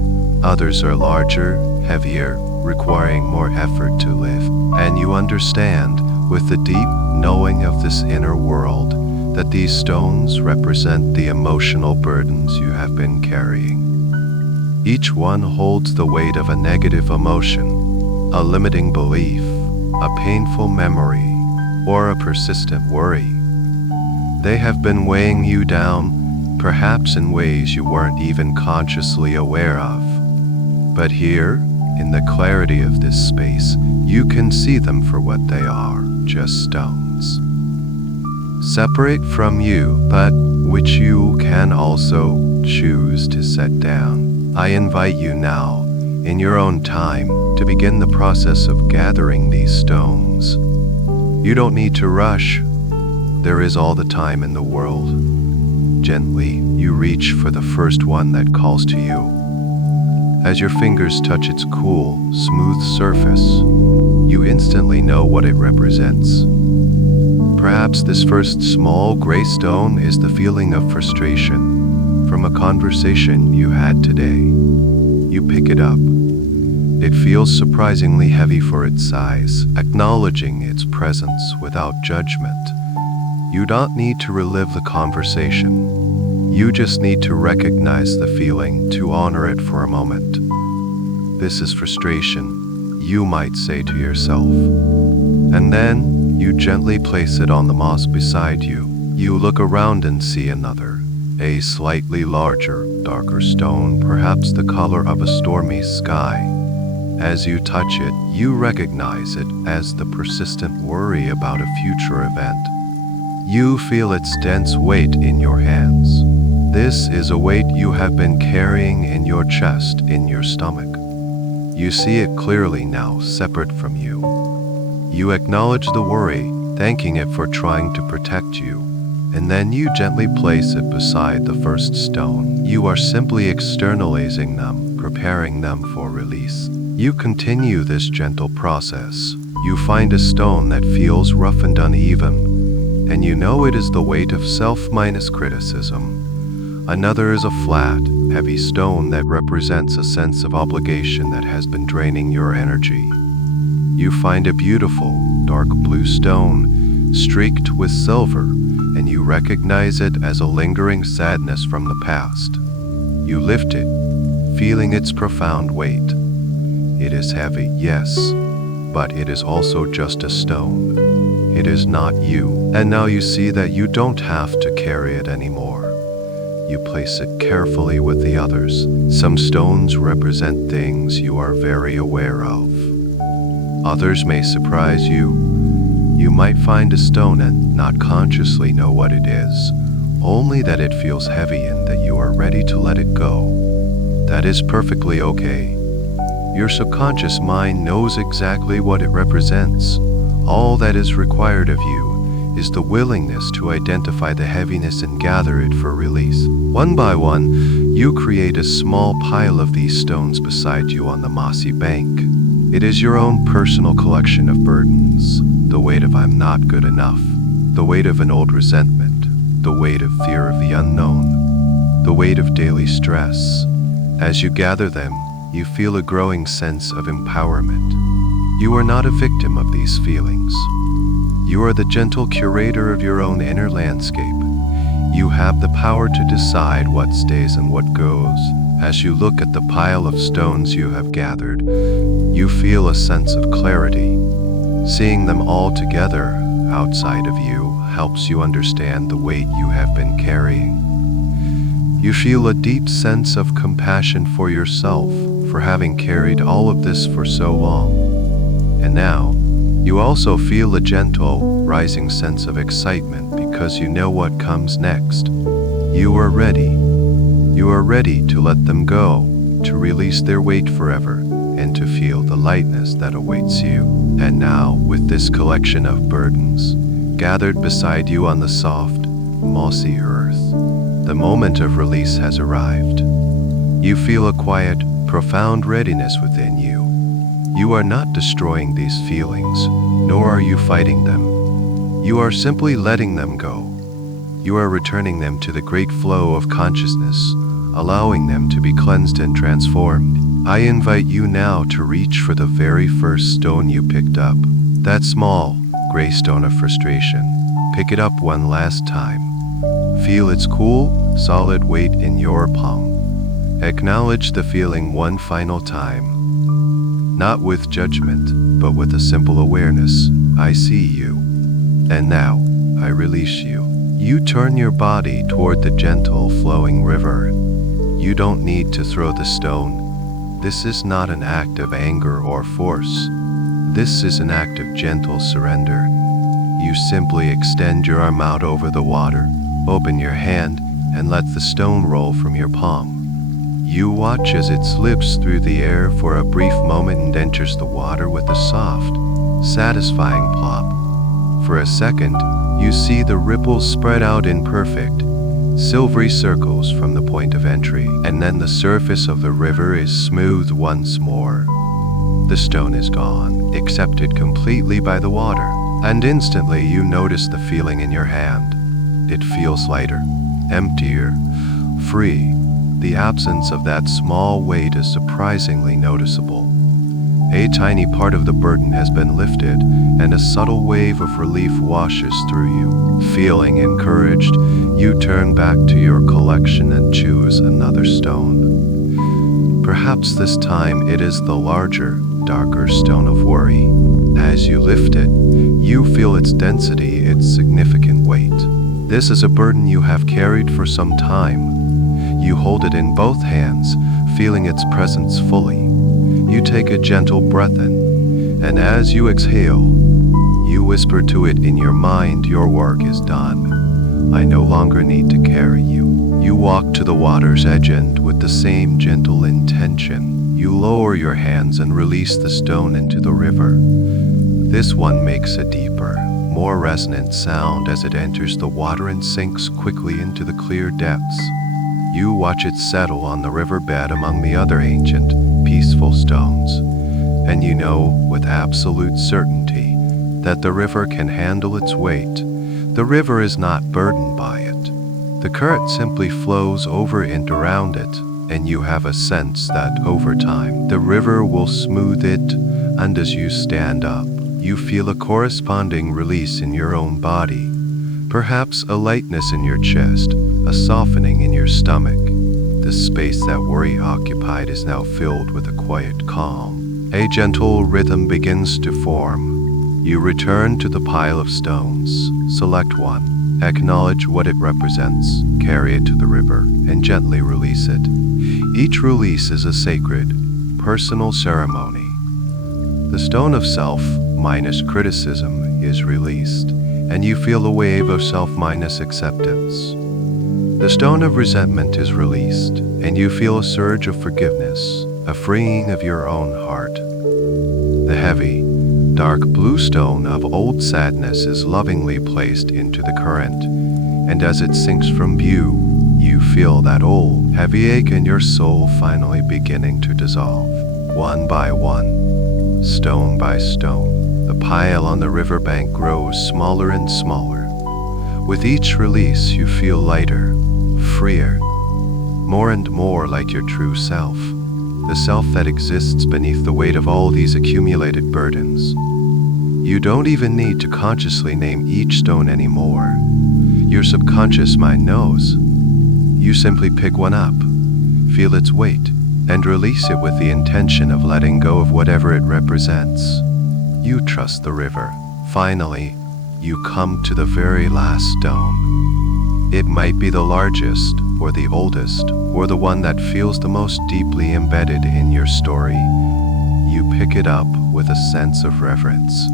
Others are larger, heavier, requiring more effort to lift, and you understand, with the deep knowing of this inner world, that these stones represent the emotional burdens you have been carrying. Each one holds the weight of a negative emotion, a limiting belief, a painful memory, or a persistent worry. They have been weighing you down, perhaps in ways you weren't even consciously aware of. But here, in the clarity of this space, you can see them for what they are, just stones. Separate from you, but which you can also choose to set down. I invite you now, in your own time, to begin the process of gathering these stones. You don't need to rush. There is all the time in the world. Gently, you reach for the first one that calls to you. As your fingers touch its cool, smooth surface, you instantly know what it represents. Perhaps this first small gray stone is the feeling of frustration from a conversation you had today. You pick it up. It feels surprisingly heavy for its size, acknowledging its presence without judgment. You don't need to relive the conversation. You just need to recognize the feeling, to honor it for a moment. This is frustration, you might say to yourself. And then, you gently place it on the moss beside you. You look around and see another. A slightly larger, darker stone, perhaps the color of a stormy sky. As you touch it, you recognize it as the persistent worry about a future event. You feel its dense weight in your hands. This is a weight you have been carrying in your chest, in your stomach. You see it clearly now, separate from you. You acknowledge the worry, thanking it for trying to protect you. And then you gently place it beside the first stone. You are simply externalizing them, preparing them for release. release. You continue this gentle process. You find a stone that feels rough and uneven, and you know it is the weight of self minus criticism. Another is a flat, heavy stone that represents a sense of obligation that has been draining your energy. You find a beautiful, dark blue stone, streaked with silver, and you recognize it as a lingering sadness from the past. You lift it, feeling its profound weight. It is heavy, yes, but it is also just a stone. It is not you. And now you see that you don't have to carry it anymore. You place it carefully with the others. Some stones represent things you are very aware of. Others may surprise you. You might find a stone and not consciously know what it is, only that it feels heavy and that you are ready to let it go. That is perfectly okay. Your subconscious mind knows exactly what it represents. All that is required of you is the willingness to identify the heaviness and gather it for release. One by one, you create a small pile of these stones beside you on the mossy bank. It is your own personal collection of burdens. The weight of I'm not good enough, the weight of an old resentment, the weight of fear of the unknown, the weight of daily stress. As you gather them, you feel a growing sense of empowerment. You are not a victim of these feelings. You are the gentle curator of your own inner landscape. You have the power to decide what stays and what goes. As you look at the pile of stones you have gathered, you feel a sense of clarity. Seeing them all together outside of you helps you understand the weight you have been carrying. You feel a deep sense of compassion for yourself for having carried all of this for so long. And now, you also feel a gentle, rising sense of excitement because you know what comes next. You are ready. You are ready to let them go, to release their weight forever, and to feel the lightness that awaits you. And now, with this collection of burdens, gathered beside you on the soft, mossy earth, the moment of release has arrived. You feel a quiet, profound readiness within you. You are not destroying these feelings, nor are you fighting them. You are simply letting them go. You are returning them to the great flow of consciousness, allowing them to be cleansed and transformed. I invite you now to reach for the very first stone you picked up, that small, gray stone of frustration. Pick it up one last time. Feel its cool, solid weight in your palm. Acknowledge the feeling one final time. Not with judgment, but with a simple awareness. I see you. And now, I release you. You turn your body toward the gentle, flowing river. You don't need to throw the stone. This is not an act of anger or force. This is an act of gentle surrender. You simply extend your arm out over the water, open your hand, and let the stone roll from your palm. You watch as it slips through the air for a brief moment and enters the water with a soft, satisfying plop. For a second, you see the ripples spread out in perfect, silvery circles from the point of entry, and then the surface of the river is smooth once more. The stone is gone, accepted completely by the water, and instantly you notice the feeling in your hand. It feels lighter, emptier, free. The absence of that small weight is surprisingly noticeable. A tiny part of the burden has been lifted, and a subtle wave of relief washes through you. Feeling encouraged, you turn back to your collection and choose another stone. Perhaps this time it is the larger, darker stone of worry. As you lift it, you feel its density, its significant weight. This is a burden you have carried for some time. You hold it in both hands, feeling its presence fully. You take a gentle breath in, and as you exhale, you whisper to it in your mind, your work is done. I no longer need to carry you. You walk to the water's edge and, with the same gentle intention, you lower your hands and release the stone into the river. This one makes a deeper, more resonant sound as it enters the water and sinks quickly into the clear depths. You watch it settle on the riverbed among the other ancient, peaceful stones, and you know with absolute certainty that the river can handle its weight. The river is not burdened by it. The current simply flows over and around it, and you have a sense that over time the river will smooth it, and as you stand up, you feel a corresponding release in your own body. Perhaps a lightness in your chest, a softening in your stomach. The space that worry occupied is now filled with a quiet calm. A gentle rhythm begins to form. You return to the pile of stones, select one, acknowledge what it represents, carry it to the river, and gently release it. Each release is a sacred, personal ceremony. The stone of self, minus criticism, is released, and you feel a wave of self minus acceptance. The stone of resentment is released, and you feel a surge of forgiveness, a freeing of your own heart. The heavy, dark blue stone of old sadness is lovingly placed into the current, and as it sinks from view, you feel that old, heavy ache in your soul finally beginning to dissolve. One by one, stone by stone, the pile on the riverbank grows smaller and smaller. With each release, you feel lighter, freer, more and more like your true self, the self that exists beneath the weight of all these accumulated burdens. You don't even need to consciously name each stone anymore. Your subconscious mind knows. You simply pick one up, feel its weight, and release it with the intention of letting go of whatever it represents. You trust the river. Finally, you come to the very last stone. It might be the largest, or the oldest, or the one that feels the most deeply embedded in your story. You pick it up with a sense of reverence.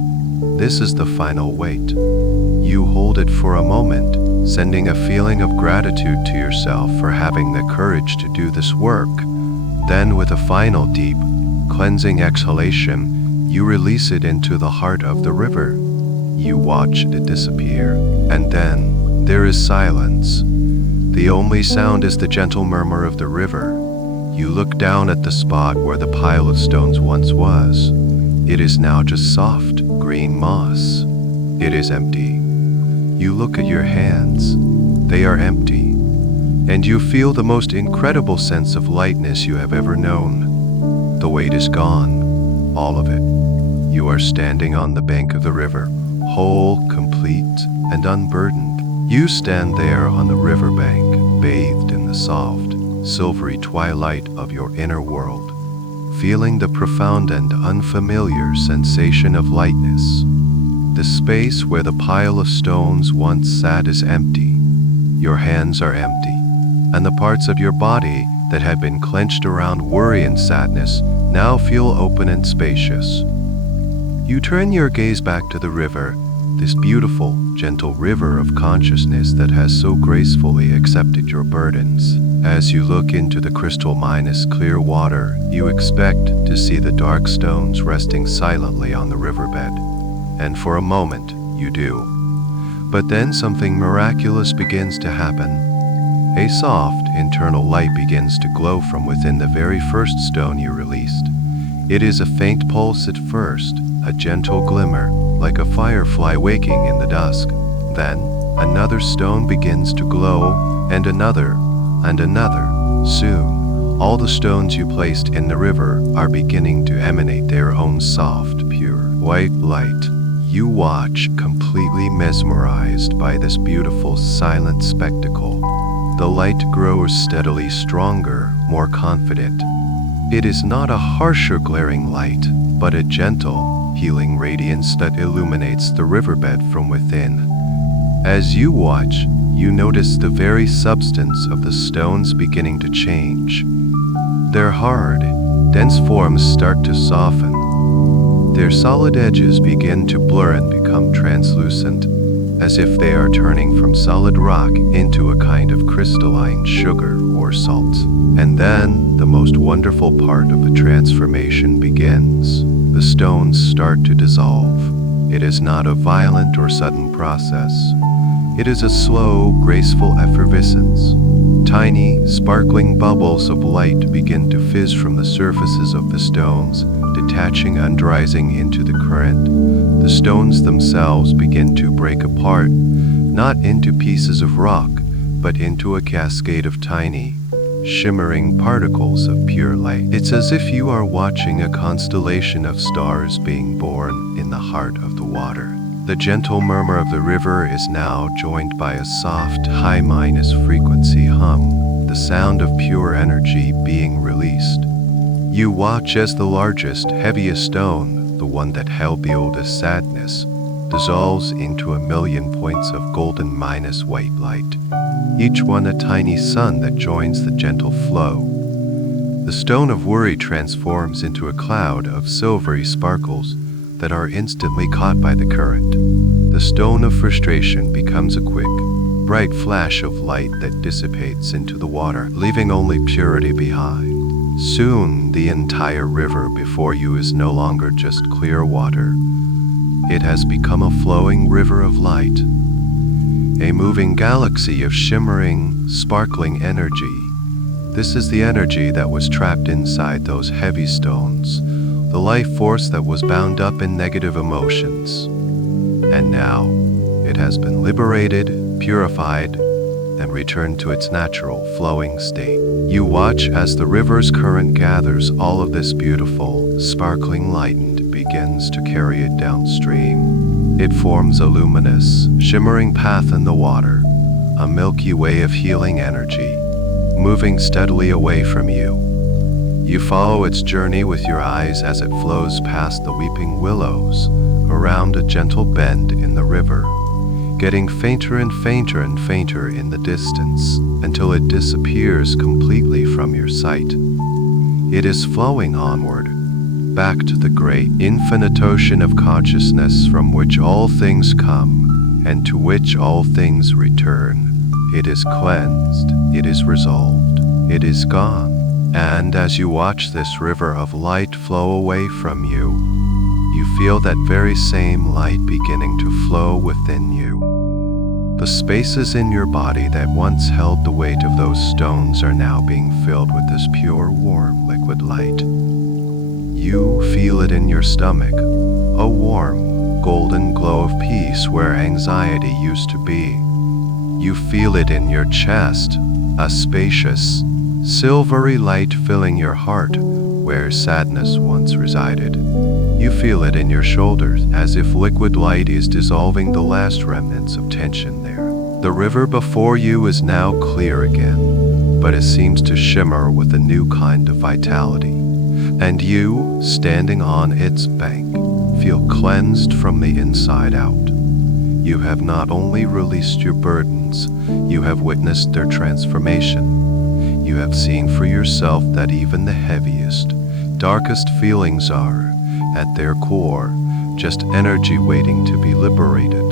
This is the final weight. You hold it for a moment, sending a feeling of gratitude to yourself for having the courage to do this work. Then, with a final deep, cleansing exhalation, you release it into the heart of the river. You watch it disappear, and then there is silence. The only sound is the gentle murmur of the river. You look down at the spot where the pile of stones once was. It is now just soft, green moss. It is empty. You look at your hands. They are empty. And you feel the most incredible sense of lightness you have ever known. The weight is gone, all of it. You are standing on the bank of the river, whole, complete, and unburdened. You stand there on the riverbank, bathed in the soft, silvery twilight of your inner world, feeling the profound and unfamiliar sensation of lightness. The space where the pile of stones once sat is empty. Your hands are empty, and the parts of your body that had been clenched around worry and sadness now feel open and spacious. You turn your gaze back to the river, this beautiful, gentle river of consciousness that has so gracefully accepted your burdens. As you look into the crystal minus clear water, you expect to see the dark stones resting silently on the riverbed. And for a moment, you do. But then something miraculous begins to happen. A soft, internal light begins to glow from within the very first stone you released. It is a faint pulse at first, a gentle glimmer, like a firefly waking in the dusk. Then, another stone begins to glow, and another, and another. Soon, all the stones you placed in the river are beginning to emanate their own soft, pure, white light. You watch, completely mesmerized by this beautiful, silent spectacle. The light grows steadily stronger, more confident. It is not a harsh or glaring light, but a gentle, healing radiance that illuminates the riverbed from within. As you watch, you notice the very substance of the stones beginning to change. Their hard, dense forms start to soften. Their solid edges begin to blur and become translucent, as if they are turning from solid rock into a kind of crystalline sugar or salt. And then, the most wonderful part of the transformation begins. The stones start to dissolve. It is not a violent or sudden process. It is a slow, graceful effervescence. Tiny, sparkling bubbles of light begin to fizz from the surfaces of the stones, detaching and rising into the current. The stones themselves begin to break apart, not into pieces of rock, but into a cascade of tiny, shimmering particles of pure light. It's as if you are watching a constellation of stars being born in the heart of the water. The gentle murmur of the river is now joined by a soft, high-minus frequency hum, the sound of pure energy being released. You watch as the largest, heaviest stone, the one that held the oldest sadness, dissolves into 1,000,000 points of golden minus white light, each one a tiny sun that joins the gentle flow. The stone of worry transforms into a cloud of silvery sparkles that are instantly caught by the current. The stone of frustration becomes a quick, bright flash of light that dissipates into the water, leaving only purity behind. Soon, the entire river before you is no longer just clear water. It has become a flowing river of light, a moving galaxy of shimmering, sparkling energy. This is the energy that was trapped inside those heavy stones, the life force that was bound up in negative emotions. And now, it has been liberated, purified, and returned to its natural, flowing state. You watch as the river's current gathers all of this beautiful, sparkling light and begins to carry it downstream. It forms a luminous, shimmering path in the water, a Milky Way of healing energy, moving steadily away from you. You follow its journey with your eyes as it flows past the weeping willows, around a gentle bend in the river, getting fainter and fainter and fainter in the distance, until it disappears completely from your sight. It is flowing onward, back to the great, infinite ocean of consciousness from which all things come, and to which all things return. It is cleansed, it is resolved, it is gone. And as you watch this river of light flow away from you, you feel that very same light beginning to flow within you. The spaces in your body that once held the weight of those stones are now being filled with this pure, warm, liquid light. You feel it in your stomach, a warm, golden glow of peace where anxiety used to be. You feel it in your chest, a spacious, silvery light filling your heart where sadness once resided. You feel it in your shoulders as if liquid light is dissolving the last remnants of tension there. The river before you is now clear again, but it seems to shimmer with a new kind of vitality. And you, standing on its bank, feel cleansed from the inside out. You have not only released your burdens, you have witnessed their transformation. You have seen for yourself that even the heaviest, darkest feelings are, at their core, just energy waiting to be liberated.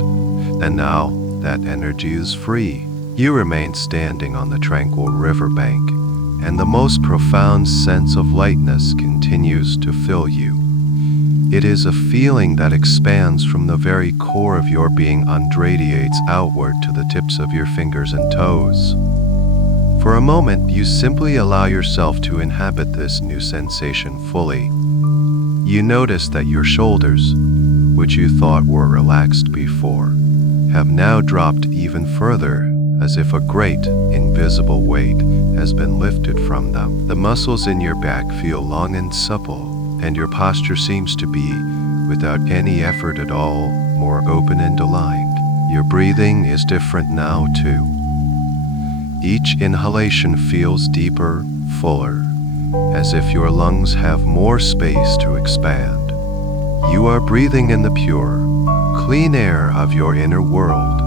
And now that energy is free. You remain standing on the tranquil riverbank, and the most profound sense of lightness continues to fill you. It is a feeling that expands from the very core of your being and radiates outward to the tips of your fingers and toes. For a moment, you simply allow yourself to inhabit this new sensation fully. You notice that your shoulders, which you thought were relaxed before, have now dropped even further, as if a great, invisible weight has been lifted from them. The muscles in your back feel long and supple, and your posture seems to be, without any effort at all, more open and aligned. Your breathing is different now, too. Each inhalation feels deeper, fuller, as if your lungs have more space to expand. You are breathing in the pure, clean air of your inner world,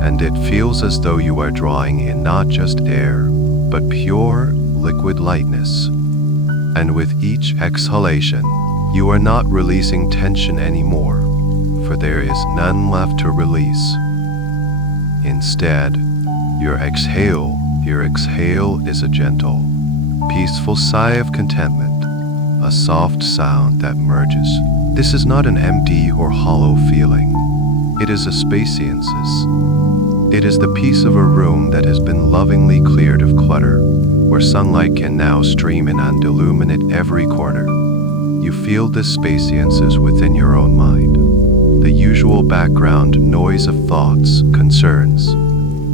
and it feels as though you are drawing in not just air, but pure, liquid lightness. And with each exhalation, you are not releasing tension anymore, for there is none left to release. Instead, your exhale is a gentle, peaceful sigh of contentment, a soft sound that merges. This is not an empty or hollow feeling. It is a spaciousness, It is the peace of a room that has been lovingly cleared of clutter, where sunlight can now stream in and illuminate every corner. You feel this spaciousness within your own mind. The usual background noise of thoughts, concerns,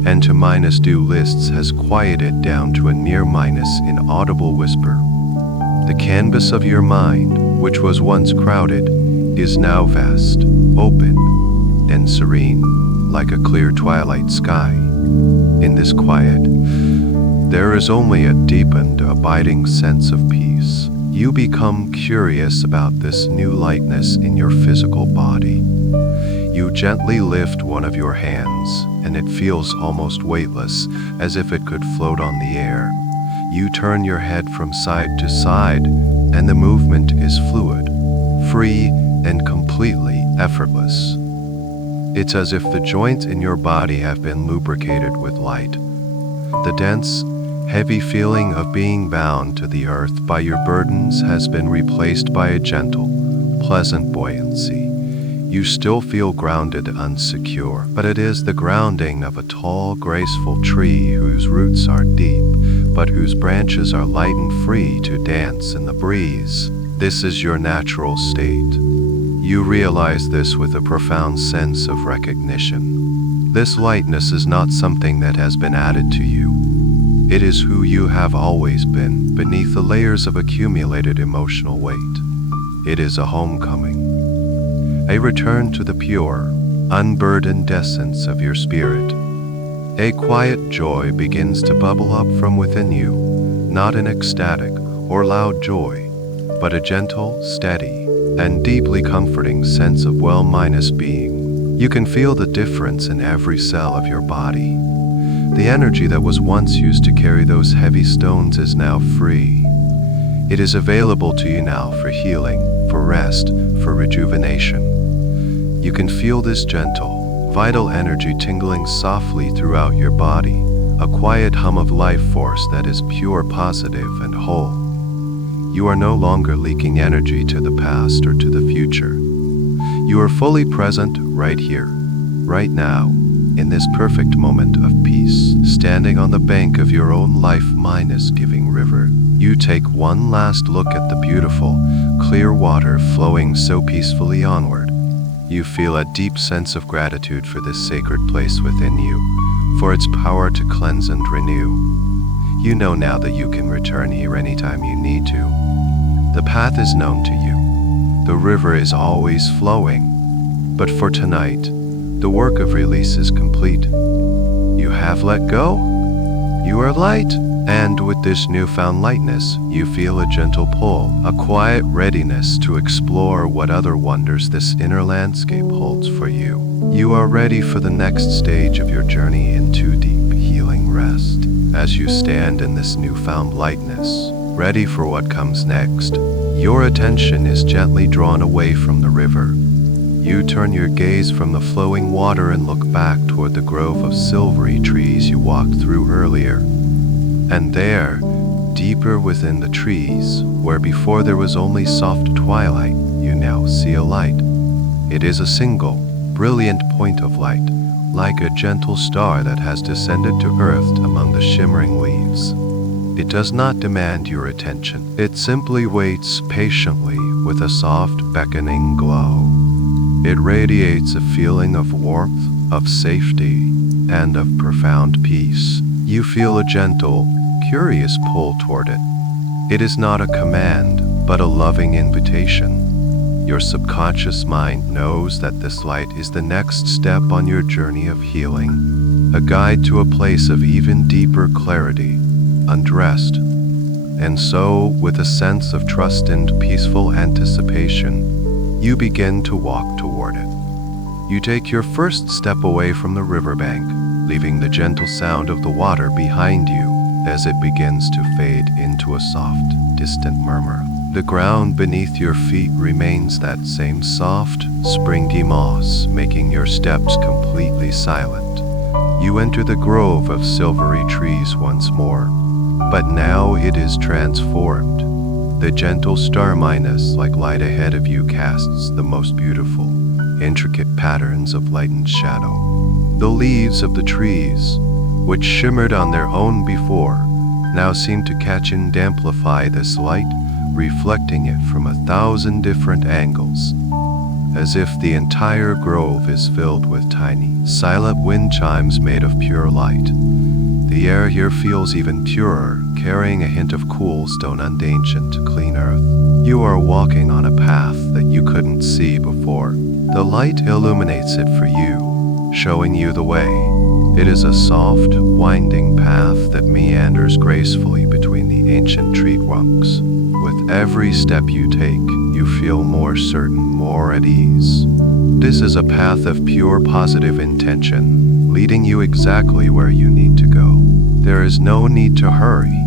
and to-do lists has quieted down to a near-minus inaudible whisper. The canvas of your mind, which was once crowded, is now vast, open, and serene, like a clear twilight sky. In this quiet, there is only a deepened, abiding sense of peace. You become curious about this new lightness in your physical body. You gently lift one of your hands, and it feels almost weightless, as if it could float on the air. You turn your head from side to side, and the movement is fluid, free, and completely effortless. It's as if the joints in your body have been lubricated with light. The dense, heavy feeling of being bound to the earth by your burdens has been replaced by a gentle, pleasant buoyancy. You still feel grounded and secure, but it is the grounding of a tall, graceful tree whose roots are deep, but whose branches are light and free to dance in the breeze. This is your natural state. You realize this with a profound sense of recognition. This lightness is not something that has been added to you. It is who you have always been, beneath the layers of accumulated emotional weight. It is a homecoming, a return to the pure, unburdened essence of your spirit. A quiet joy begins to bubble up from within you, not an ecstatic or loud joy, but a gentle, steady, and deeply comforting sense of well-being. You can feel the difference in every cell of your body. The energy that was once used to carry those heavy stones is now free. It is available to you now for healing, for rest, for rejuvenation. You can feel this gentle, vital energy tingling softly throughout your body, a quiet hum of life force that is pure, positive, and whole. You are no longer leaking energy to the past or to the future. You are fully present right here, right now, in this perfect moment of peace. Standing on the bank of your own life-giving river, you take one last look at the beautiful, clear water flowing so peacefully onward. You feel a deep sense of gratitude for this sacred place within you, for its power to cleanse and renew. You know now that you can return here anytime you need to. The path is known to you. The river is always flowing. But for tonight, the work of release is complete. You have let go. You are light. And with this newfound lightness, you feel a gentle pull, a quiet readiness to explore what other wonders this inner landscape holds for you. You are ready for the next stage of your journey into deep, healing rest. As you stand in this newfound lightness, ready for what comes next, your attention is gently drawn away from the river. You turn your gaze from the flowing water and look back toward the grove of silvery trees you walked through earlier. And there, deeper within the trees, where before there was only soft twilight, you now see a light. It is a single, brilliant point of light, like a gentle star that has descended to earth among the shimmering leaves. It does not demand your attention. It simply waits patiently with a soft, beckoning glow. It radiates a feeling of warmth, of safety, and of profound peace. You feel a gentle, curious pull toward it. It is not a command, but a loving invitation. Your subconscious mind knows that this light is the next step on your journey of healing, a guide to a place of even deeper clarity, undressed. And so, with a sense of trust and peaceful anticipation, you begin to walk toward it. You take your first step away from the riverbank, leaving the gentle sound of the water behind you as it begins to fade into a soft, distant murmur. The ground beneath your feet remains that same soft, springy moss, making your steps completely silent. You enter the grove of silvery trees once more, but now it is transformed. The gentle star-like light ahead of you casts the most beautiful, intricate patterns of light and shadow. The leaves of the trees, which shimmered on their own before, now seem to catch and amplify this light, reflecting it from 1,000 different angles, as if the entire grove is filled with tiny, silent wind chimes made of pure light. The air here feels even purer, carrying a hint of cool stone and ancient, clean earth. You are walking on a path that you couldn't see before. The light illuminates it for you, showing you the way. It is a soft, winding path that meanders gracefully between the ancient tree trunks. With every step you take, you feel more certain, more at ease. This is a path of pure positive intention, leading you exactly where you need to go. There is no need to hurry.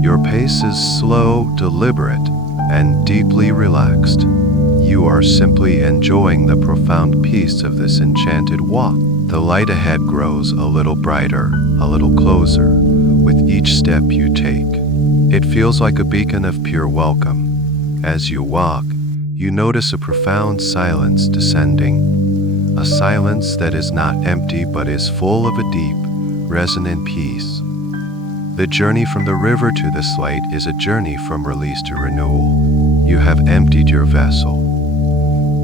Your pace is slow, deliberate, and deeply relaxed. You are simply enjoying the profound peace of this enchanted walk. The light ahead grows a little brighter, a little closer, with each step you take. It feels like a beacon of pure welcome. As you walk, you notice a profound silence descending, a silence that is not empty but is full of a deep, resonant peace. The journey from the river to this light is a journey from release to renewal. You have emptied your vessel,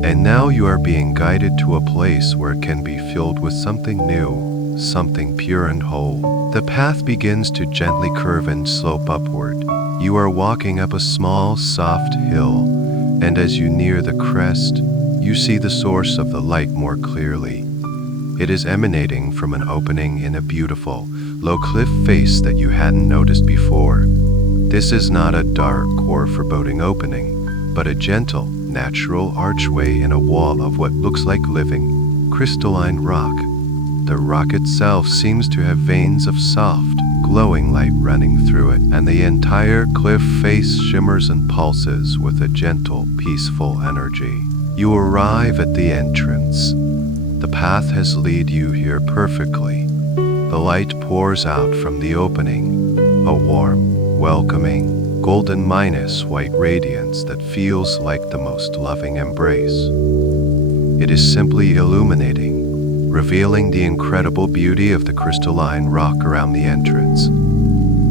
and now you are being guided to a place where it can be filled with something new, something pure and whole. The path begins to gently curve and slope upward. You are walking up a small, soft hill, and as you near the crest, you see the source of the light more clearly. It is emanating from an opening in a beautiful, low cliff face that you hadn't noticed before. This is not a dark or foreboding opening, but a gentle, natural archway in a wall of what looks like living, crystalline rock. The rock itself seems to have veins of soft, glowing light running through it, and the entire cliff face shimmers and pulses with a gentle, peaceful energy. You arrive at the entrance. The path has led you here perfectly. The light pours out from the opening, a warm, welcoming, golden minus white radiance that feels like the most loving embrace. It is simply illuminating, revealing the incredible beauty of the crystalline rock around the entrance.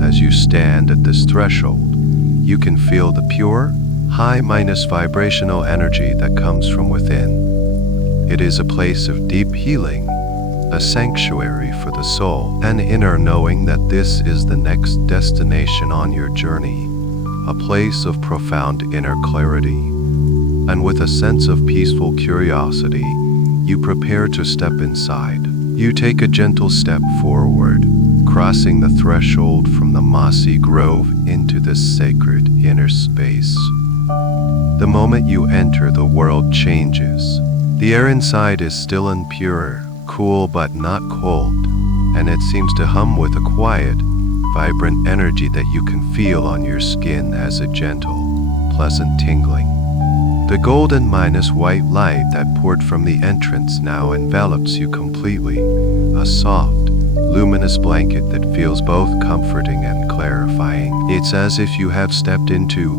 As you stand at this threshold, you can feel the pure, high minus vibrational energy that comes from within. It is a place of deep healing, a sanctuary for the soul, an inner knowing that this is the next destination on your journey, a place of profound inner clarity. And with a sense of peaceful curiosity, you prepare to step inside. You take a gentle step forward, crossing the threshold from the mossy grove into this sacred inner space. The moment you enter, the world changes. The air inside is still and pure, cool but not cold, and it seems to hum with a quiet, vibrant energy that you can feel on your skin as a gentle, pleasant tingling. The golden minus white light that poured from the entrance now envelops you completely, a soft, luminous blanket that feels both comforting and clarifying. It's as if you have stepped into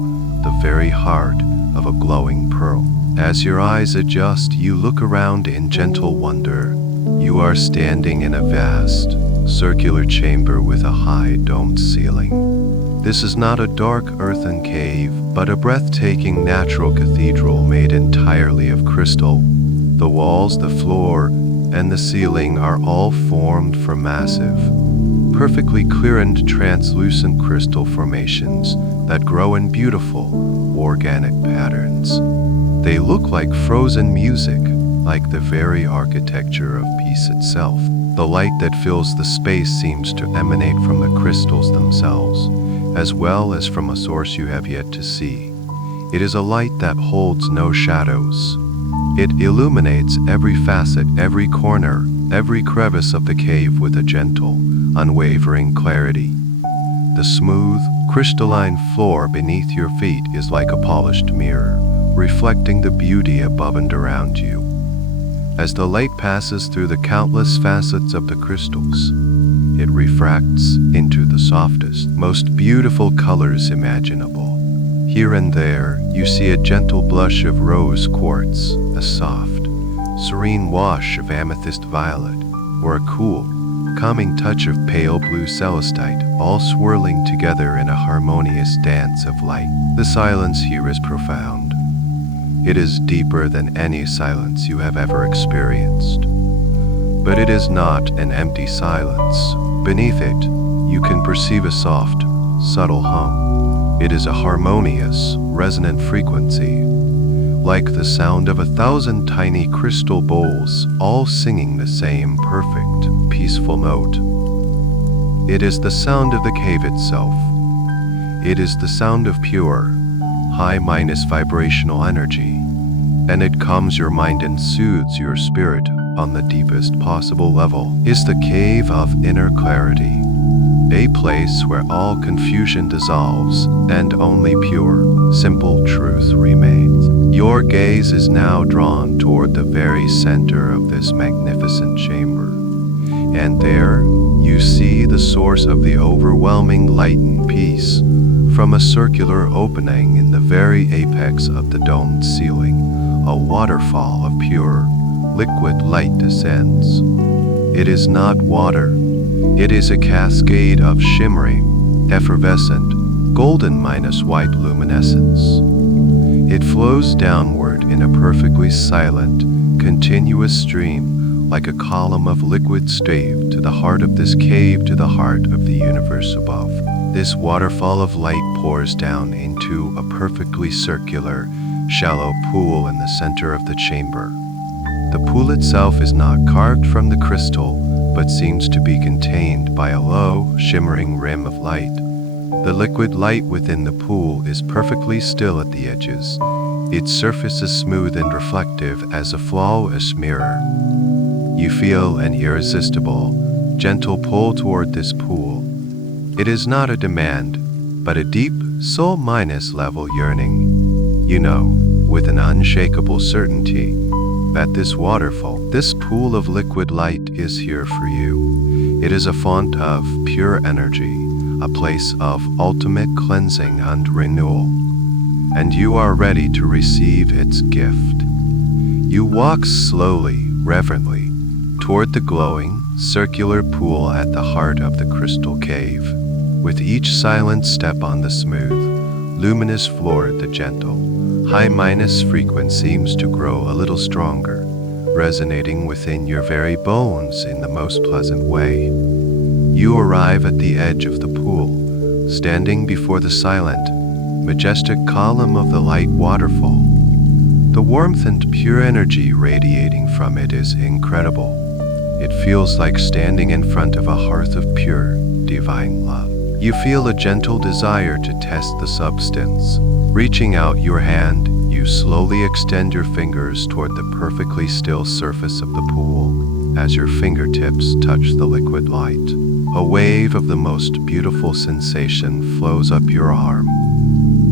the very heart of a glowing pearl. As your eyes adjust, you look around in gentle wonder. You are standing in a vast, circular chamber with a high domed ceiling. This is not a dark earthen cave, but a breathtaking natural cathedral made entirely of crystal. The walls, the floor, and the ceiling are all formed from massive, perfectly clear and translucent crystal formations that grow in beautiful, organic patterns. They look like frozen music, like the very architecture of peace itself. The light that fills the space seems to emanate from the crystals themselves, as well as from a source you have yet to see. It is a light that holds no shadows. It illuminates every facet, every corner, every crevice of the cave with a gentle, unwavering clarity. The smooth, crystalline floor beneath your feet is like a polished mirror, reflecting the beauty above and around you. As the light passes through the countless facets of the crystals, it refracts into the softest, most beautiful colors imaginable. Here and there, you see a gentle blush of rose quartz, a soft, serene wash of amethyst violet, or a cool, calming touch of pale blue celestite, all swirling together in a harmonious dance of light. The silence here is profound. It is deeper than any silence you have ever experienced. But it is not an empty silence. Beneath it, you can perceive a soft, subtle hum. It is a harmonious, resonant frequency, like the sound of 1,000 tiny crystal bowls, all singing the same perfect, peaceful note. It is the sound of the cave itself. It is the sound of pure, high-minus vibrational energy, and it calms your mind and soothes your spirit on the deepest possible level. Is the cave of inner clarity, a place where all confusion dissolves and only pure, simple truth remains. Your gaze is now drawn toward the very center of this magnificent chamber, and there you see the source of the overwhelming light and peace. From a circular opening in the very apex of the domed ceiling, a waterfall of pure, liquid light descends. It is not water. It is a cascade of shimmering, effervescent, golden-white luminescence. It flows downward in a perfectly silent, continuous stream, like a column of liquid stave to the heart of this cave, to the heart of the universe above. This waterfall of light pours down into a perfectly circular, shallow pool in the center of the chamber. The pool itself is not carved from the crystal, but seems to be contained by a low, shimmering rim of light. The liquid light within the pool is perfectly still at the edges. Its surface is smooth and reflective as a flawless mirror. You feel an irresistible, gentle pull toward this pool. It is not a demand, but a deep, soul-level yearning. You know, with an unshakable certainty, that this waterfall, this pool of liquid light is here for you. It is a font of pure energy, a place of ultimate cleansing and renewal. And you are ready to receive its gift. You walk slowly, reverently, toward the glowing, circular pool at the heart of the crystal cave. With each silent step on the smooth, luminous floor, the gentle, high-minus frequency seems to grow a little stronger, resonating within your very bones in the most pleasant way. You arrive at the edge of the pool, standing before the silent, majestic column of the light waterfall. The warmth and pure energy radiating from it is incredible. It feels like standing in front of a hearth of pure, divine love. You feel a gentle desire to test the substance. Reaching out your hand, you slowly extend your fingers toward the perfectly still surface of the pool. As your fingertips touch the liquid light, a wave of the most beautiful sensation flows up your arm.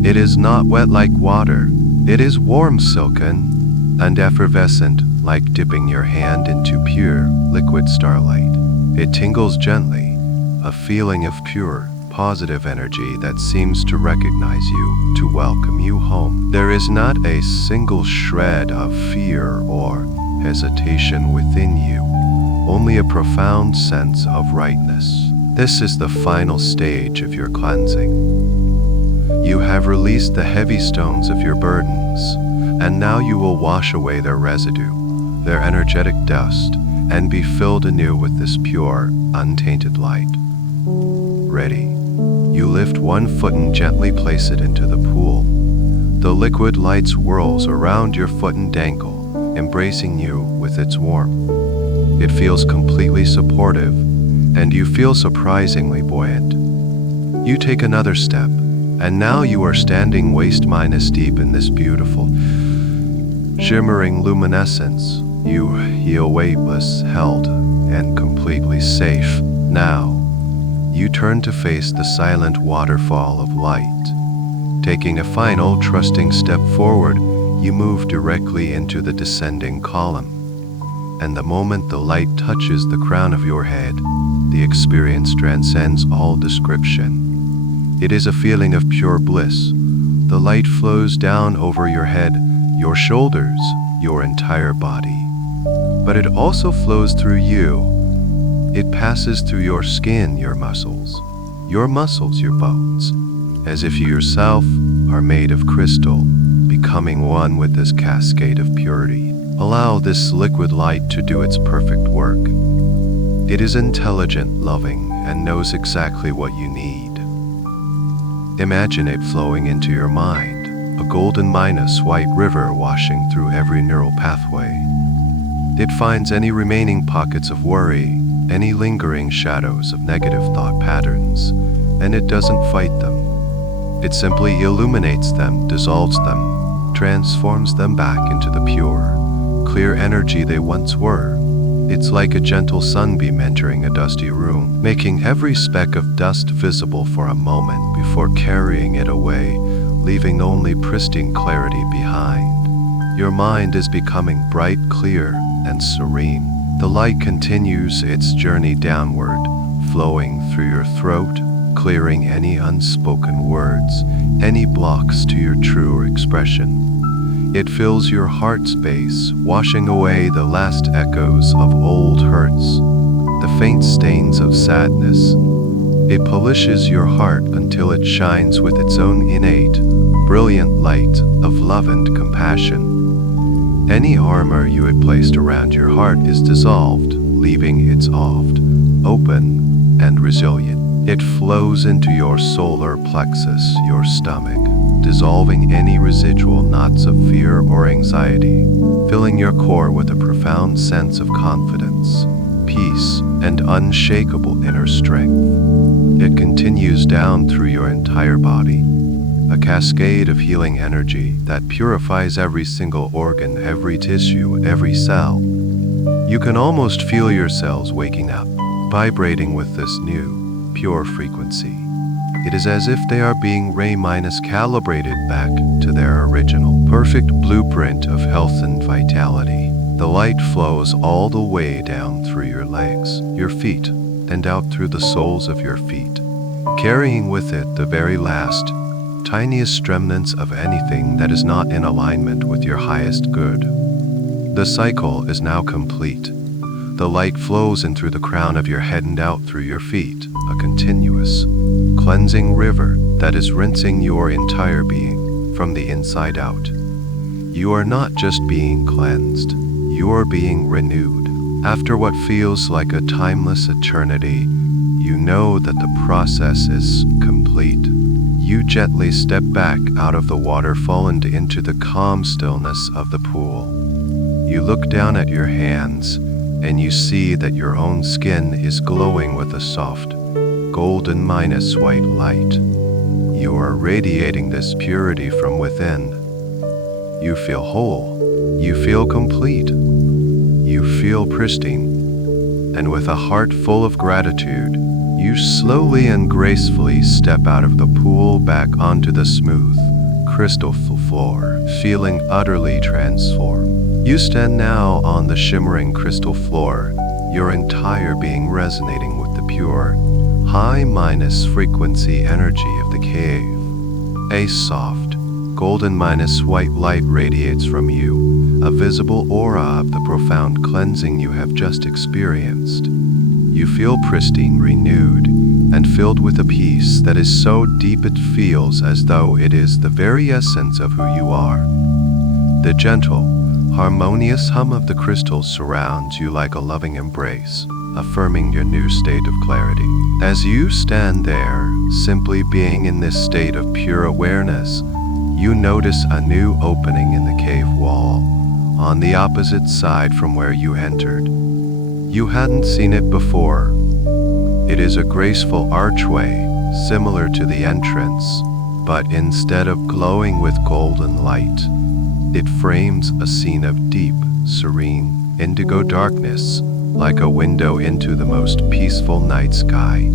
It is not wet like water. It is warm, silken, and effervescent, like dipping your hand into pure, liquid starlight. It tingles gently, a feeling of pure, positive energy that seems to recognize you, to welcome you home. There is not a single shred of fear or hesitation within you, only a profound sense of rightness. This is the final stage of your cleansing. You have released the heavy stones of your burdens, and now you will wash away their residue, their energetic dust, and be filled anew with this pure, untainted light. Ready. You lift one foot and gently place it into the pool. The liquid light swirls around your foot and ankle, embracing you with its warmth. It feels completely supportive, and you feel surprisingly buoyant. You take another step, and now you are standing waist-minus deep in this beautiful, shimmering luminescence. You feel weightless, held, and completely safe. Now, you turn to face the silent waterfall of light. Taking a final, trusting step forward, you move directly into the descending column. And the moment the light touches the crown of your head, the experience transcends all description. It is a feeling of pure bliss. The light flows down over your head, your shoulders, your entire body. But it also flows through you, It passes through your skin, your muscles, your bones, as if you yourself are made of crystal, becoming one with this cascade of purity. Allow this liquid light to do its perfect work. It is intelligent, loving, and knows exactly what you need. Imagine it flowing into your mind, a golden white river washing through every neural pathway. It finds any remaining pockets of worry, any lingering shadows of negative thought patterns, and it doesn't fight them. It simply illuminates them, dissolves them, transforms them back into the pure, clear energy they once were. It's like a gentle sunbeam entering a dusty room, making every speck of dust visible for a moment before carrying it away, leaving only pristine clarity behind. Your mind is becoming bright, clear, and serene. The light continues its journey downward, flowing through your throat, clearing any unspoken words, any blocks to your truer expression. It fills your heart space, washing away the last echoes of old hurts, the faint stains of sadness. It polishes your heart until it shines with its own innate, brilliant light of love and compassion. Any armor you had placed around your heart is dissolved, leaving it soft, open, and resilient. It flows into your solar plexus, your stomach, dissolving any residual knots of fear or anxiety, filling your core with a profound sense of confidence, peace, and unshakable inner strength. It continues down through your entire body, a cascade of healing energy that purifies every single organ, every tissue, every cell. You can almost feel your cells waking up, vibrating with this new, pure frequency. It is as if they are being calibrated back to their original, perfect blueprint of health and vitality. The light flows all the way down through your legs, your feet, and out through the soles of your feet, carrying with it the very last, tiniest remnants of anything that is not in alignment with your highest good. The cycle is now complete. The light flows in through the crown of your head and out through your feet, a continuous, cleansing river that is rinsing your entire being from the inside out. You are not just being cleansed, you are being renewed. After what feels like a timeless eternity, you know that the process is complete. You gently step back out of the waterfall and into the calm stillness of the pool. You look down at your hands, and you see that your own skin is glowing with a soft, golden white light. You are radiating this purity from within. You feel whole. You feel complete. You feel pristine. And with a heart full of gratitude, you slowly and gracefully step out of the pool back onto the smooth, crystal floor, feeling utterly transformed. You stand now on the shimmering crystal floor, your entire being resonating with the pure, high frequency energy of the cave. A soft, golden white light radiates from you, a visible aura of the profound cleansing you have just experienced. You feel pristine, renewed, and filled with a peace that is so deep it feels as though it is the very essence of who you are. The gentle, harmonious hum of the crystals surrounds you like a loving embrace, affirming your new state of clarity. As you stand there, simply being in this state of pure awareness, you notice a new opening in the cave wall, on the opposite side from where you entered. You hadn't seen it before. It is a graceful archway, similar to the entrance, but instead of glowing with golden light, it frames a scene of deep, serene, indigo darkness, like a window into the most peaceful night sky.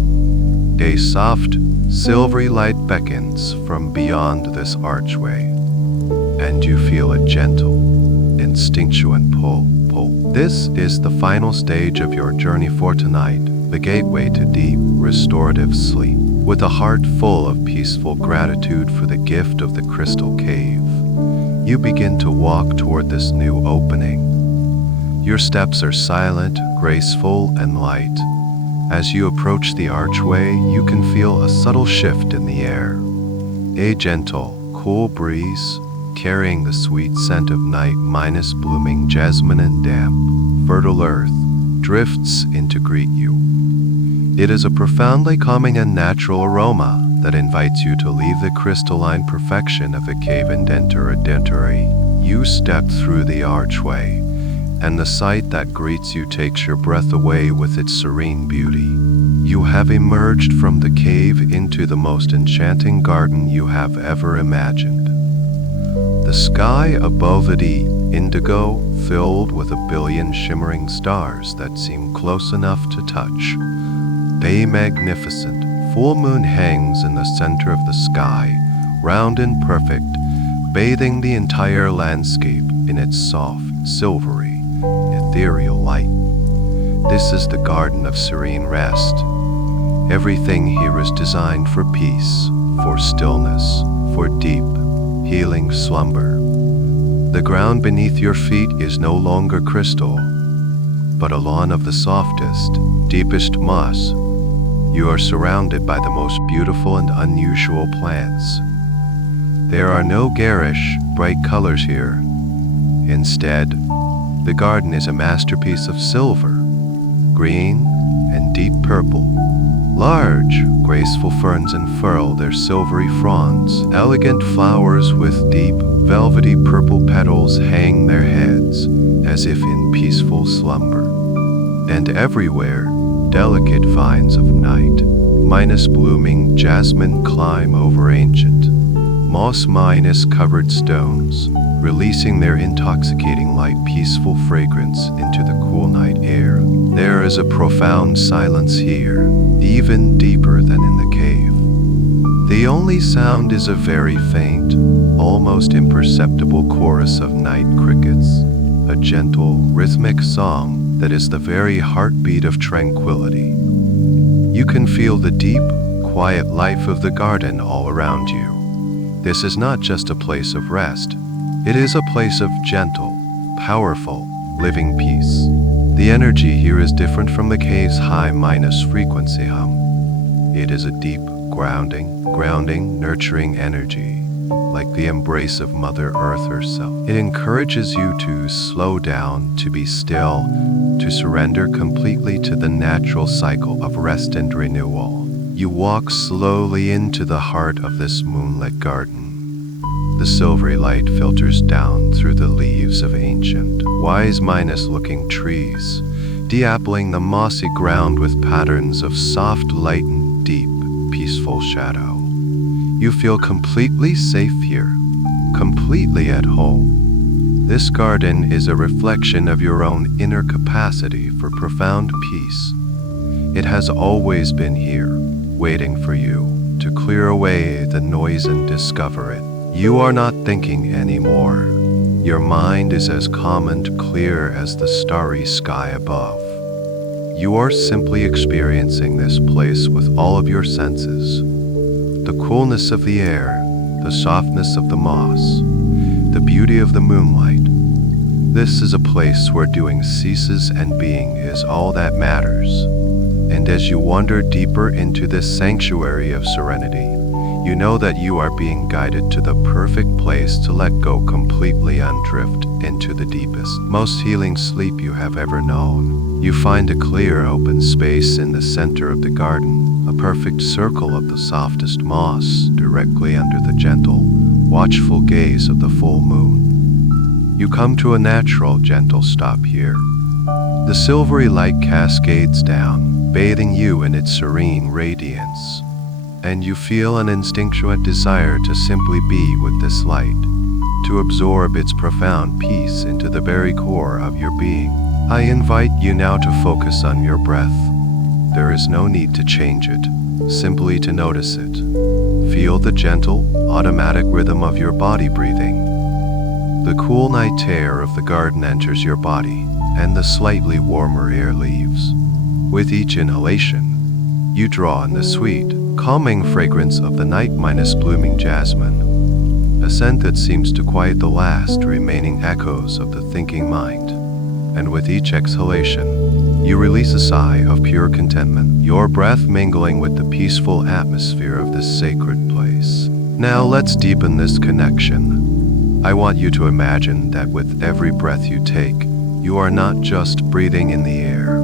A soft, silvery light beckons from beyond this archway, and you feel a gentle, instinctual pull. This is the final stage of your journey for tonight, the gateway to deep, restorative sleep. With a heart full of peaceful gratitude for the gift of the crystal cave, you begin to walk toward this new opening. Your steps are silent, graceful, and light, As you approach the archway, you can feel a subtle shift in the air. A gentle, cool breeze, carrying the sweet scent of night minus blooming jasmine and damp, fertile earth, drifts in to greet you. It is a profoundly calming and natural aroma that invites you to leave the crystalline perfection of the cave and enter a dentary. You step through the archway, and the sight that greets you takes your breath away with its serene beauty. You have emerged from the cave into the most enchanting garden you have ever imagined. The sky above it is indigo, filled with a billion shimmering stars that seem close enough to touch. A magnificent full moon hangs in the center of the sky, round and perfect, bathing the entire landscape in its soft, silvery, ethereal light. This is the garden of serene rest. Everything here is designed for peace, for stillness, for deep, healing slumber. The ground beneath your feet is no longer crystal, but a lawn of the softest, deepest moss. You are surrounded by the most beautiful and unusual plants. There are no garish, bright colors here. Instead, the garden is a masterpiece of silver, green, and deep purple. Large, graceful ferns unfurl their silvery fronds. Elegant flowers with deep, velvety purple petals hang their heads, as if in peaceful slumber. And everywhere, delicate vines of night, minus blooming jasmine climb over ancient, moss covered stones, releasing their intoxicating light peaceful fragrance into the cool night air. There is a profound silence here, even deeper than in the cave. The only sound is a very faint, almost imperceptible chorus of night crickets, a gentle, rhythmic song that is the very heartbeat of tranquility. You can feel the deep, quiet life of the garden all around you. This is not just a place of rest. It is a place of gentle, powerful, living peace. The energy here is different from the cave's high minus frequency hum. It is a deep, grounding, nurturing energy, like the embrace of Mother Earth herself. It encourages you to slow down, to be still, to surrender completely to the natural cycle of rest and renewal. You walk slowly into the heart of this moonlit garden. The silvery light filters down through the leaves of ancient, wise looking trees, de-appling the mossy ground with patterns of soft light and deep, peaceful shadow. You feel completely safe here, completely at home. This garden is a reflection of your own inner capacity for profound peace. It has always been here, waiting for you to clear away the noise and discover it. You are not thinking anymore. Your mind is as calm and clear as the starry sky above. You are simply experiencing this place with all of your senses. The coolness of the air, the softness of the moss, the beauty of the moonlight. This is a place where doing ceases and being is all that matters. And as you wander deeper into this sanctuary of serenity, you know that you are being guided to the perfect place to let go completely and drift into the deepest, most healing sleep you have ever known. You find a clear open space in the center of the garden, a perfect circle of the softest moss directly under the gentle, watchful gaze of the full moon. You come to a natural, gentle stop here. The silvery light cascades down, bathing you in its serene radiance. And you feel an instinctual desire to simply be with this light, to absorb its profound peace into the very core of your being. I invite you now to focus on your breath. There is no need to change it, simply to notice it. Feel the gentle, automatic rhythm of your body breathing. The cool night air of the garden enters your body, and the slightly warmer air leaves. With each inhalation, you draw in the sweet, calming fragrance of the night blooming jasmine, a scent that seems to quiet the last remaining echoes of the thinking mind. And with each exhalation, You release a sigh of pure contentment, your breath mingling with the peaceful atmosphere of this sacred place. Now let's deepen this connection. I want you to imagine that with every breath you take, you are not just breathing in the air.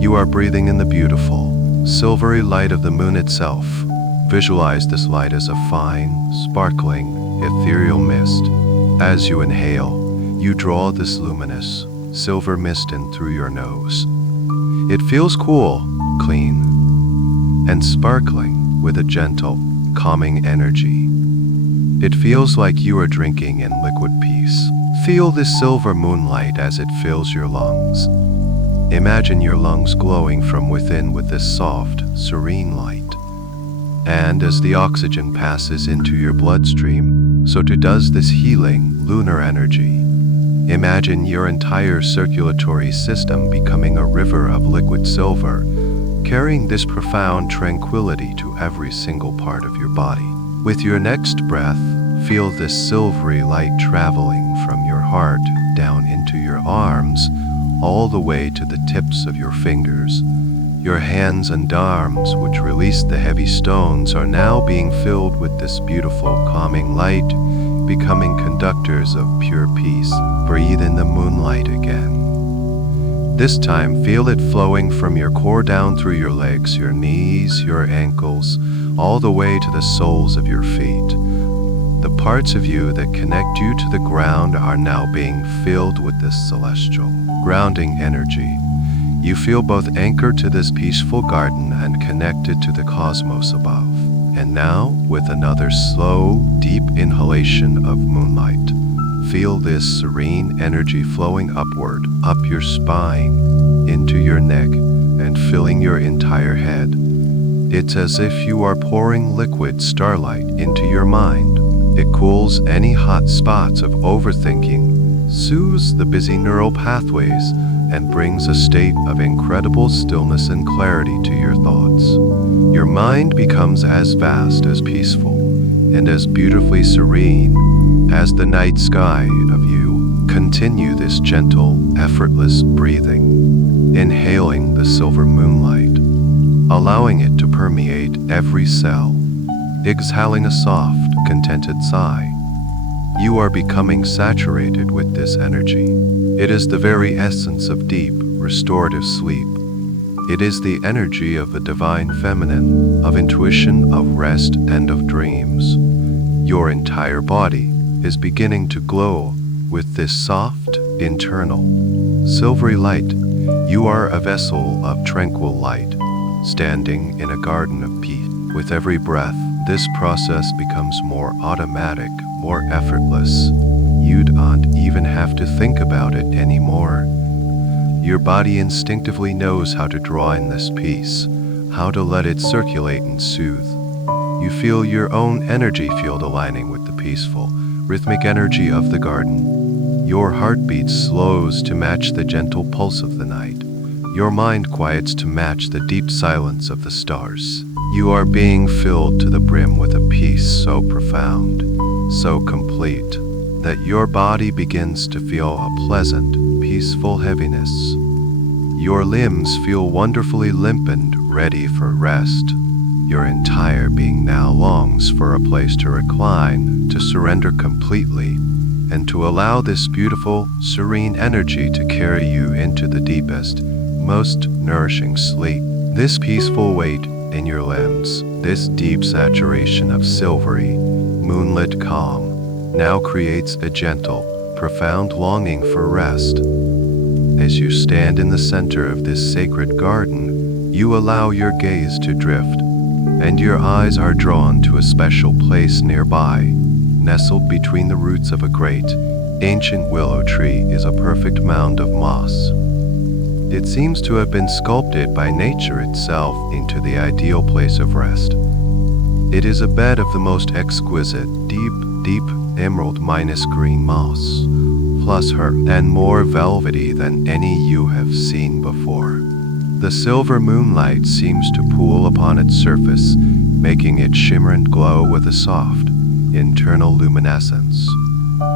You are breathing in the beautiful, silvery light of the moon itself. Visualize this light as a fine, sparkling, ethereal mist. As you inhale, you draw this luminous, silver mist in through your nose. It feels cool, clean, and sparkling with a gentle, calming energy. It feels like you are drinking in liquid peace. Feel this silver moonlight as it fills your lungs. Imagine your lungs glowing from within with this soft, serene light. And as the oxygen passes into your bloodstream, so too does this healing, lunar energy. Imagine your entire circulatory system becoming a river of liquid silver, carrying this profound tranquility to every single part of your body. With your next breath, feel this silvery light traveling from your heart down into your arms, all the way to the tips of your fingers. Your hands and arms, which release the heavy stones, are now being filled with this beautiful, calming light, becoming conductors of pure peace. Breathe in the moonlight again. This time, feel it flowing from your core down through your legs, your knees, your ankles, all the way to the soles of your feet. The parts of you that connect you to the ground are now being filled with this celestial, grounding energy. You feel both anchored to this peaceful garden and connected to the cosmos above. And now, with another slow, deep inhalation of moonlight, feel this serene energy flowing upward, up your spine, into your neck, and filling your entire head. It's as if you are pouring liquid starlight into your mind. It cools any hot spots of overthinking, soothes the busy neural pathways, and brings a state of incredible stillness and clarity to your thoughts. Your mind becomes as vast, as peaceful, and as beautifully serene as the night sky of you. Continue this gentle, effortless breathing, inhaling the silver moonlight, allowing it to permeate every cell, exhaling a soft, contented sigh. You are becoming saturated with this energy. It is the very essence of deep, restorative sleep. It is the energy of the divine feminine, of intuition, of rest, and of dreams. Your entire body is beginning to glow with this soft, internal, silvery light. You are a vessel of tranquil light, standing in a garden of peace. With every breath, this process becomes more automatic, more effortless. You don't even have to think about it anymore. Your body instinctively knows how to draw in this peace, how to let it circulate and soothe. You feel your own energy field aligning with the peaceful, rhythmic energy of the garden. Your heartbeat slows to match the gentle pulse of the night. Your mind quiets to match the deep silence of the stars. You are being filled to the brim with a peace so profound, so complete, that your body begins to feel a pleasant, peaceful heaviness. Your limbs feel wonderfully limp and ready for rest. Your entire being now longs for a place to recline, to surrender completely, and to allow this beautiful, serene energy to carry you into the deepest, most nourishing sleep. This peaceful weight in your limbs, this deep saturation of silvery, moonlit calm, now creates a gentle, profound longing for rest. As you stand in the center of this sacred garden, you allow your gaze to drift, and your eyes are drawn to a special place nearby. Nestled between the roots of a great, ancient willow tree is a perfect mound of moss. It seems to have been sculpted by nature itself into the ideal place of rest. It is a bed of the most exquisite, deep emerald minus green moss, plus her, and more velvety than any you have seen before. The silver moonlight seems to pool upon its surface, making it shimmer and glow with a soft, internal luminescence.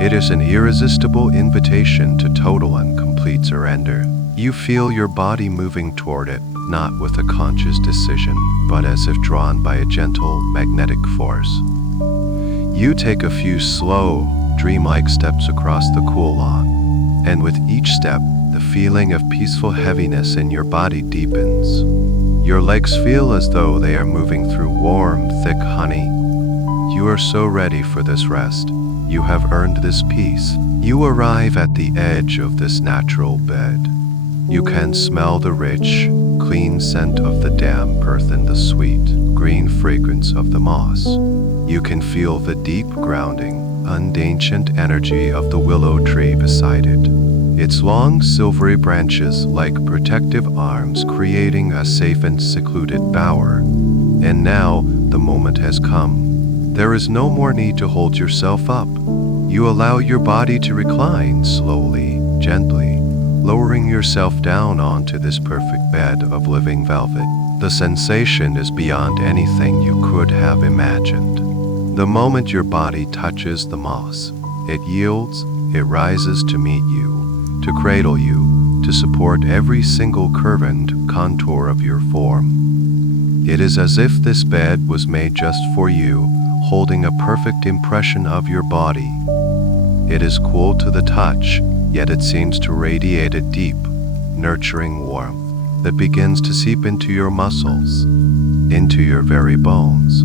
It is an irresistible invitation to total and complete surrender. You feel your body moving toward it, not with a conscious decision, but as if drawn by a gentle magnetic force. You take a few slow, dreamlike steps across the cool lawn, and with each step, the feeling of peaceful heaviness in your body deepens. Your legs feel as though they are moving through warm, thick honey. You are so ready for this rest. You have earned this peace. You arrive at the edge of this natural bed. You can smell the rich, clean scent of the damp earth and the sweet, green fragrance of the moss. You can feel the deep grounding, ancient energy of the willow tree beside it. Its long, silvery branches like protective arms creating a safe and secluded bower. And now, the moment has come. There is no more need to hold yourself up. You allow your body to recline slowly, gently, lowering yourself down onto this perfect bed of living velvet. The sensation is beyond anything you could have imagined. The moment your body touches the moss, it yields, it rises to meet you, to cradle you, to support every single curve and contour of your form. It is as if this bed was made just for you, holding a perfect impression of your body. It is cool to the touch, yet it seems to radiate a deep, nurturing warmth that begins to seep into your muscles, into your very bones.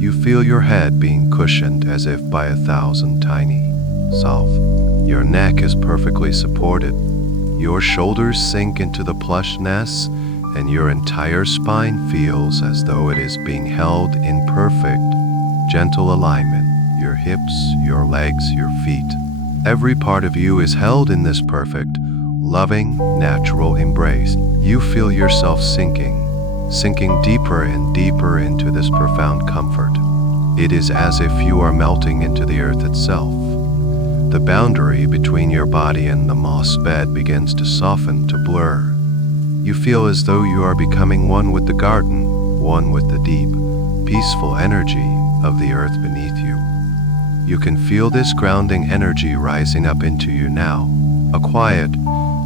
You feel your head being cushioned as if by 1,000 tiny, soft. Your neck is perfectly supported. Your shoulders sink into the plushness, and your entire spine feels as though it is being held in perfect, gentle alignment. Your hips, your legs, your feet. Every part of you is held in this perfect, loving, natural embrace. You feel yourself sinking deeper and deeper into this profound comfort. It is as if you are melting into the earth itself. The boundary between your body and the moss bed begins to soften, to blur. You feel as though you are becoming one with the garden, one with the deep, peaceful energy of the earth beneath you. You can feel this grounding energy rising up into you now, a quiet,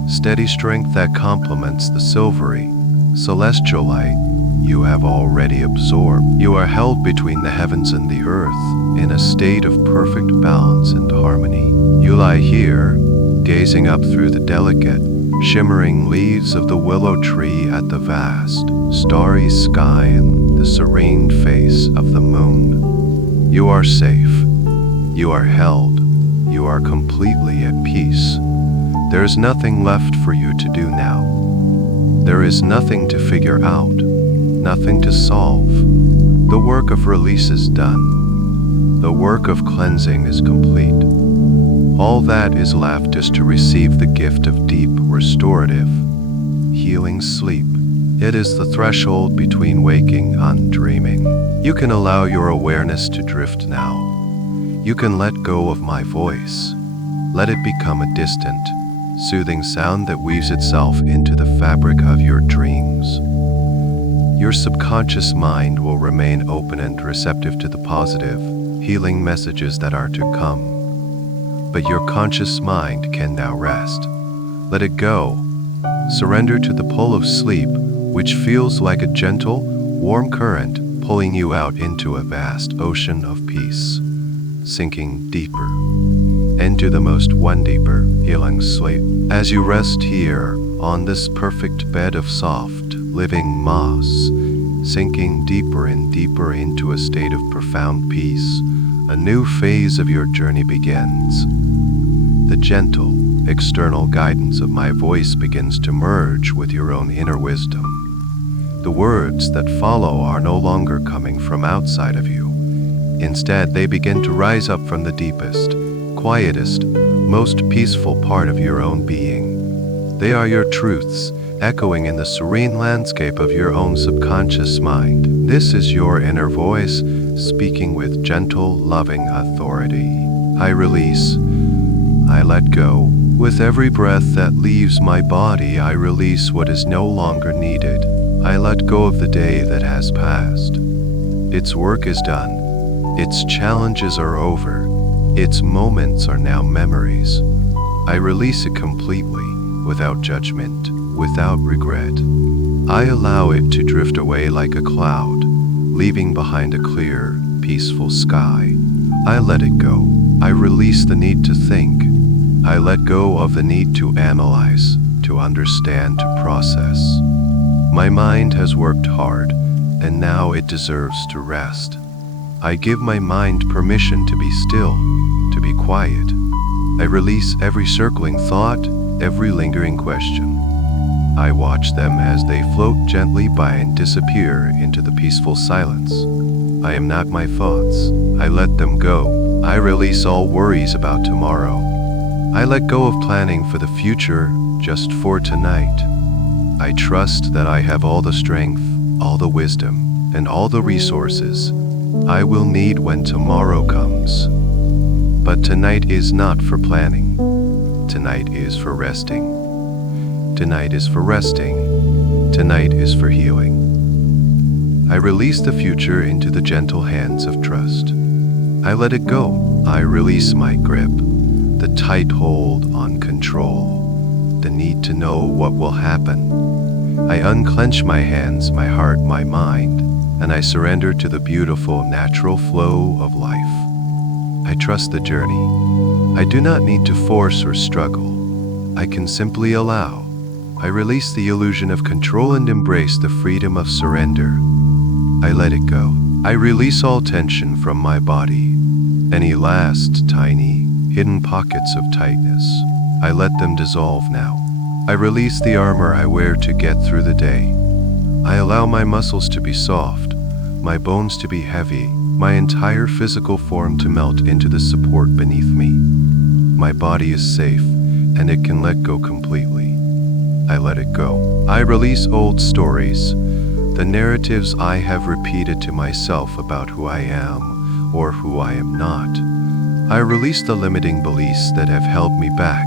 steady strength that complements the silvery, celestial light you have already absorbed. You are held between the heavens and the earth, in a state of perfect balance and harmony. You lie here, gazing up through the delicate, shimmering leaves of the willow tree at the vast, starry sky and the serene face of the moon. You are safe. You are held. You are completely at peace. There is nothing left for you to do now. There is nothing to figure out, nothing to solve. The work of release is done. The work of cleansing is complete. All that is left is to receive the gift of deep, restorative, healing sleep. It is the threshold between waking and dreaming. You can allow your awareness to drift now. You can let go of my voice. Let it become a distant, soothing sound that weaves itself into the fabric of your dreams. Your subconscious mind will remain open and receptive to the positive, healing messages that are to come. But your conscious mind can now rest. Let it go. Surrender to the pull of sleep, which feels like a gentle, warm current pulling you out into a vast ocean of peace, sinking deeper into the most deeper, healing sleep. As you rest here, on this perfect bed of soft, living moss, sinking deeper and deeper into a state of profound peace, a new phase of your journey begins. The gentle, external guidance of my voice begins to merge with your own inner wisdom. The words that follow are no longer coming from outside of you. Instead, they begin to rise up from the deepest, quietest, most peaceful part of your own being. They are your truths, echoing in the serene landscape of your own subconscious mind. This is your inner voice, speaking with gentle, loving authority. I release. I let go. With every breath that leaves my body, I release what is no longer needed. I let go of the day that has passed. Its work is done. Its challenges are over. Its moments are now memories. I release it completely, without judgment, without regret. I allow it to drift away like a cloud, leaving behind a clear, peaceful sky. I let it go. I release the need to think. I let go of the need to analyze, to understand, to process. My mind has worked hard, and now it deserves to rest. I give my mind permission to be still, to be quiet. I release every circling thought, every lingering question. I watch them as they float gently by and disappear into the peaceful silence. I am not my thoughts. I let them go. I release all worries about tomorrow. I let go of planning for the future, just for tonight. I trust that I have all the strength, all the wisdom, and all the resources I will need when tomorrow comes. But tonight is not for planning. Tonight is for resting. Tonight is for resting. Tonight is for healing. I release the future into the gentle hands of trust. I let it go. I release my grip, the tight hold on control, the need to know what will happen. I unclench my hands, my heart, my mind, and I surrender to the beautiful, natural flow of life. I trust the journey. I do not need to force or struggle. I can simply allow. I release the illusion of control and embrace the freedom of surrender. I let it go. I release all tension from my body. Any last, tiny, hidden pockets of tightness, I let them dissolve now. I release the armor I wear to get through the day. I allow my muscles to be soft, my bones to be heavy, my entire physical form to melt into the support beneath me. My body is safe, and it can let go completely. I let it go. I release old stories, the narratives I have repeated to myself about who I am or who I am not. I release the limiting beliefs that have held me back.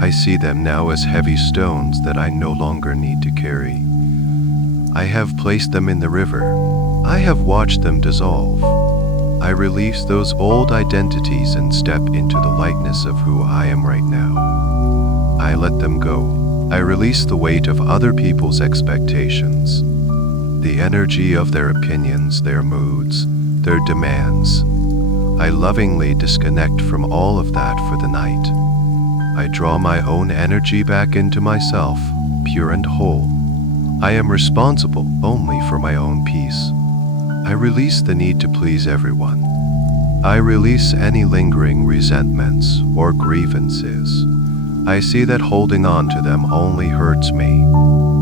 I see them now as heavy stones that I no longer need to carry. I have placed them in the river. I have watched them dissolve. I release those old identities and step into the lightness of who I am right now. I let them go. I release the weight of other people's expectations, the energy of their opinions, their moods, their demands. I lovingly disconnect from all of that for the night. I draw my own energy back into myself, pure and whole. I am responsible only for my own peace. I release the need to please everyone. I release any lingering resentments or grievances. I see that holding on to them only hurts me.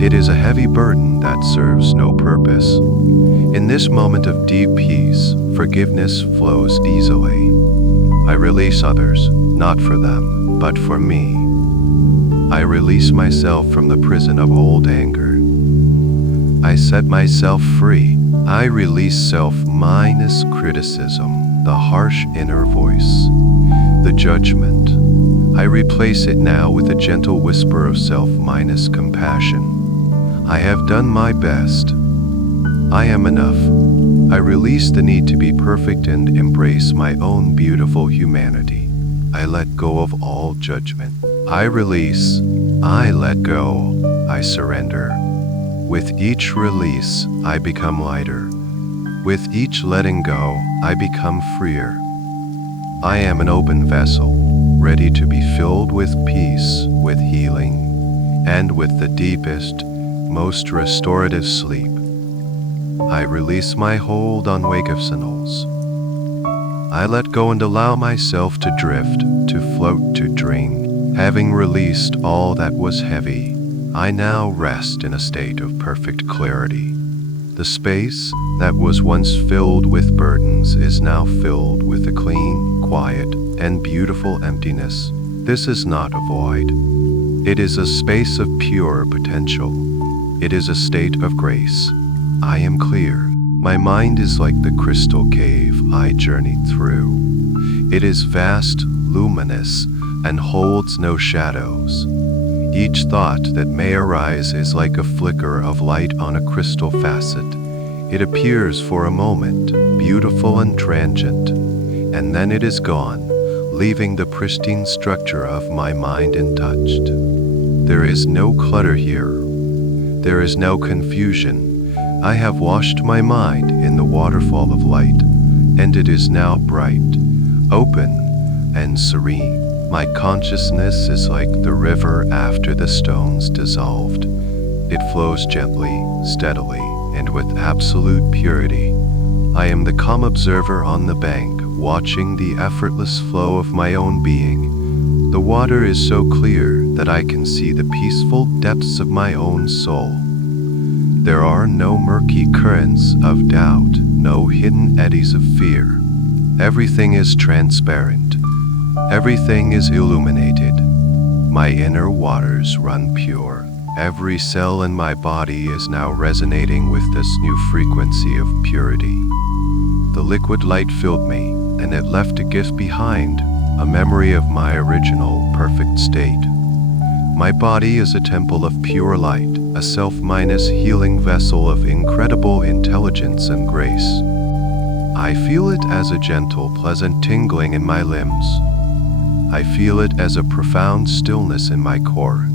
It is a heavy burden that serves no purpose. In this moment of deep peace, forgiveness flows easily. I release others, not for them, but for me. I release myself from the prison of old anger. I set myself free. I release self minus criticism, the harsh inner voice, the judgment. I replace it now with a gentle whisper of self minus compassion. I have done my best. I am enough. I release the need to be perfect and embrace my own beautiful humanity. I let go of all judgment. I release. I let go. I surrender. With each release, I become lighter. With each letting go, I become freer. I am an open vessel, ready to be filled with peace, with healing, and with the deepest, most restorative sleep. I release my hold on wakefulness. I let go and allow myself to drift, to float, to dream. Having released all that was heavy, I now rest in a state of perfect clarity. The space that was once filled with burdens is now filled with a clean, quiet, and beautiful emptiness. This is not a void. It is a space of pure potential. It is a state of grace. I am clear. My mind is like the crystal cave I journeyed through. It is vast, luminous, and holds no shadows. Each thought that may arise is like a flicker of light on a crystal facet. It appears for a moment, beautiful and transient, and then it is gone, leaving the pristine structure of my mind untouched. There is no clutter here. There is no confusion. I have washed my mind in the waterfall of light, and it is now bright, open, and serene. My consciousness is like the river after the stones dissolved. It flows gently, steadily, and with absolute purity. I am the calm observer on the bank, watching the effortless flow of my own being. The water is so clear that I can see the peaceful depths of my own soul. There are no murky currents of doubt, no hidden eddies of fear. Everything is transparent. Everything is illuminated. My inner waters run pure. Every cell in my body is now resonating with this new frequency of purity. The liquid light filled me, and it left a gift behind, a memory of my original, perfect state. My body is a temple of pure light, a self-minus healing vessel of incredible intelligence and grace. I feel it as a gentle, pleasant tingling in my limbs. I feel it as a profound stillness in my core.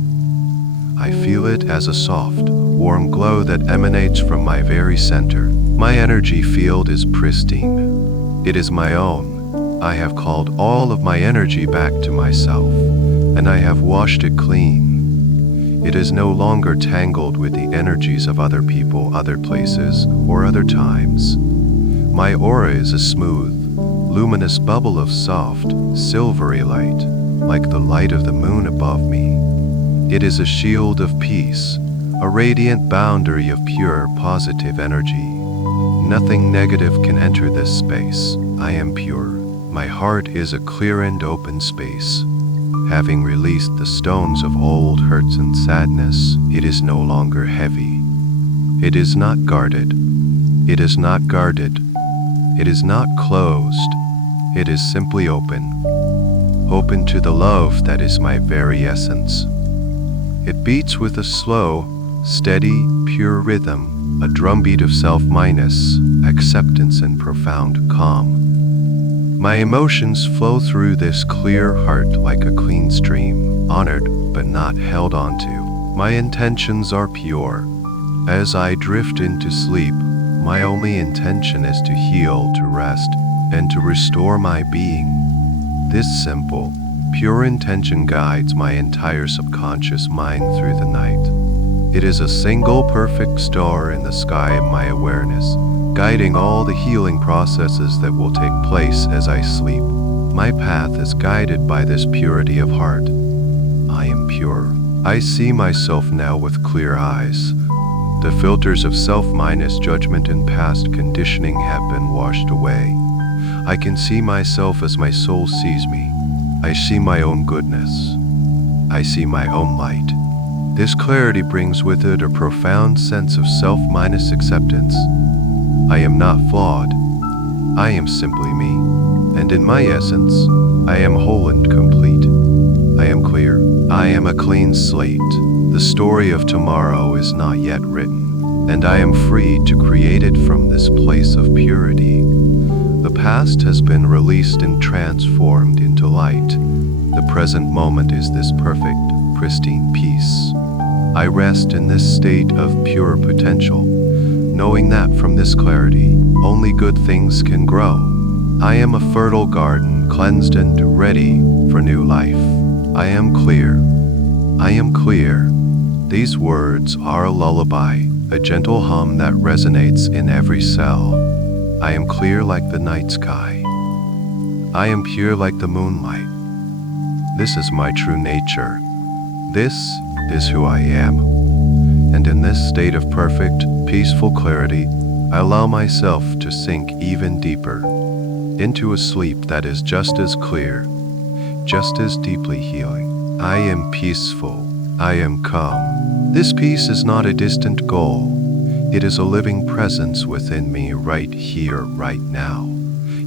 I feel it as a soft, warm glow that emanates from my very center. My energy field is pristine. It is my own. I have called all of my energy back to myself, and I have washed it clean. It is no longer tangled with the energies of other people, other places, or other times. My aura is a smooth, luminous bubble of soft, silvery light, like the light of the moon above me. It is a shield of peace, a radiant boundary of pure, positive energy. Nothing negative can enter this space. I am pure. My heart is a clear and open space. Having released the stones of old hurts and sadness, it is no longer heavy. It is not guarded. It is not guarded. It is not closed. It is simply open. Open to the love that is my very essence. It beats with a slow, steady, pure rhythm, a drumbeat of self-minus, acceptance and profound calm. My emotions flow through this clear heart like a clean stream, honored but not held onto. My intentions are pure. As I drift into sleep, my only intention is to heal, to rest, and to restore my being. This simple, pure intention guides my entire subconscious mind through the night. It is a single perfect star in the sky of my awareness, guiding all the healing processes that will take place as I sleep. My path is guided by this purity of heart. I am pure. I see myself now with clear eyes. The filters of self-minus judgment and past conditioning have been washed away. I can see myself as my soul sees me. I see my own goodness. I see my own light. This clarity brings with it a profound sense of self-minus acceptance. I am not flawed. I am simply me. And in my essence, I am whole and complete. I am clear. I am a clean slate. The story of tomorrow is not yet written, and I am free to create it from this place of purity. The past has been released and transformed into light. The present moment is this perfect, pristine peace. I rest in this state of pure potential, knowing that from this clarity, only good things can grow. I am a fertile garden, cleansed and ready for new life. I am clear. I am clear. These words are a lullaby, a gentle hum that resonates in every cell. I am clear like the night sky. I am pure like the moonlight. This is my true nature. This is who I am. And in this state of perfect, peaceful clarity, I allow myself to sink even deeper into a sleep that is just as clear, just as deeply healing. I am peaceful. I am calm. This peace is not a distant goal. It is a living presence within me right here, right now.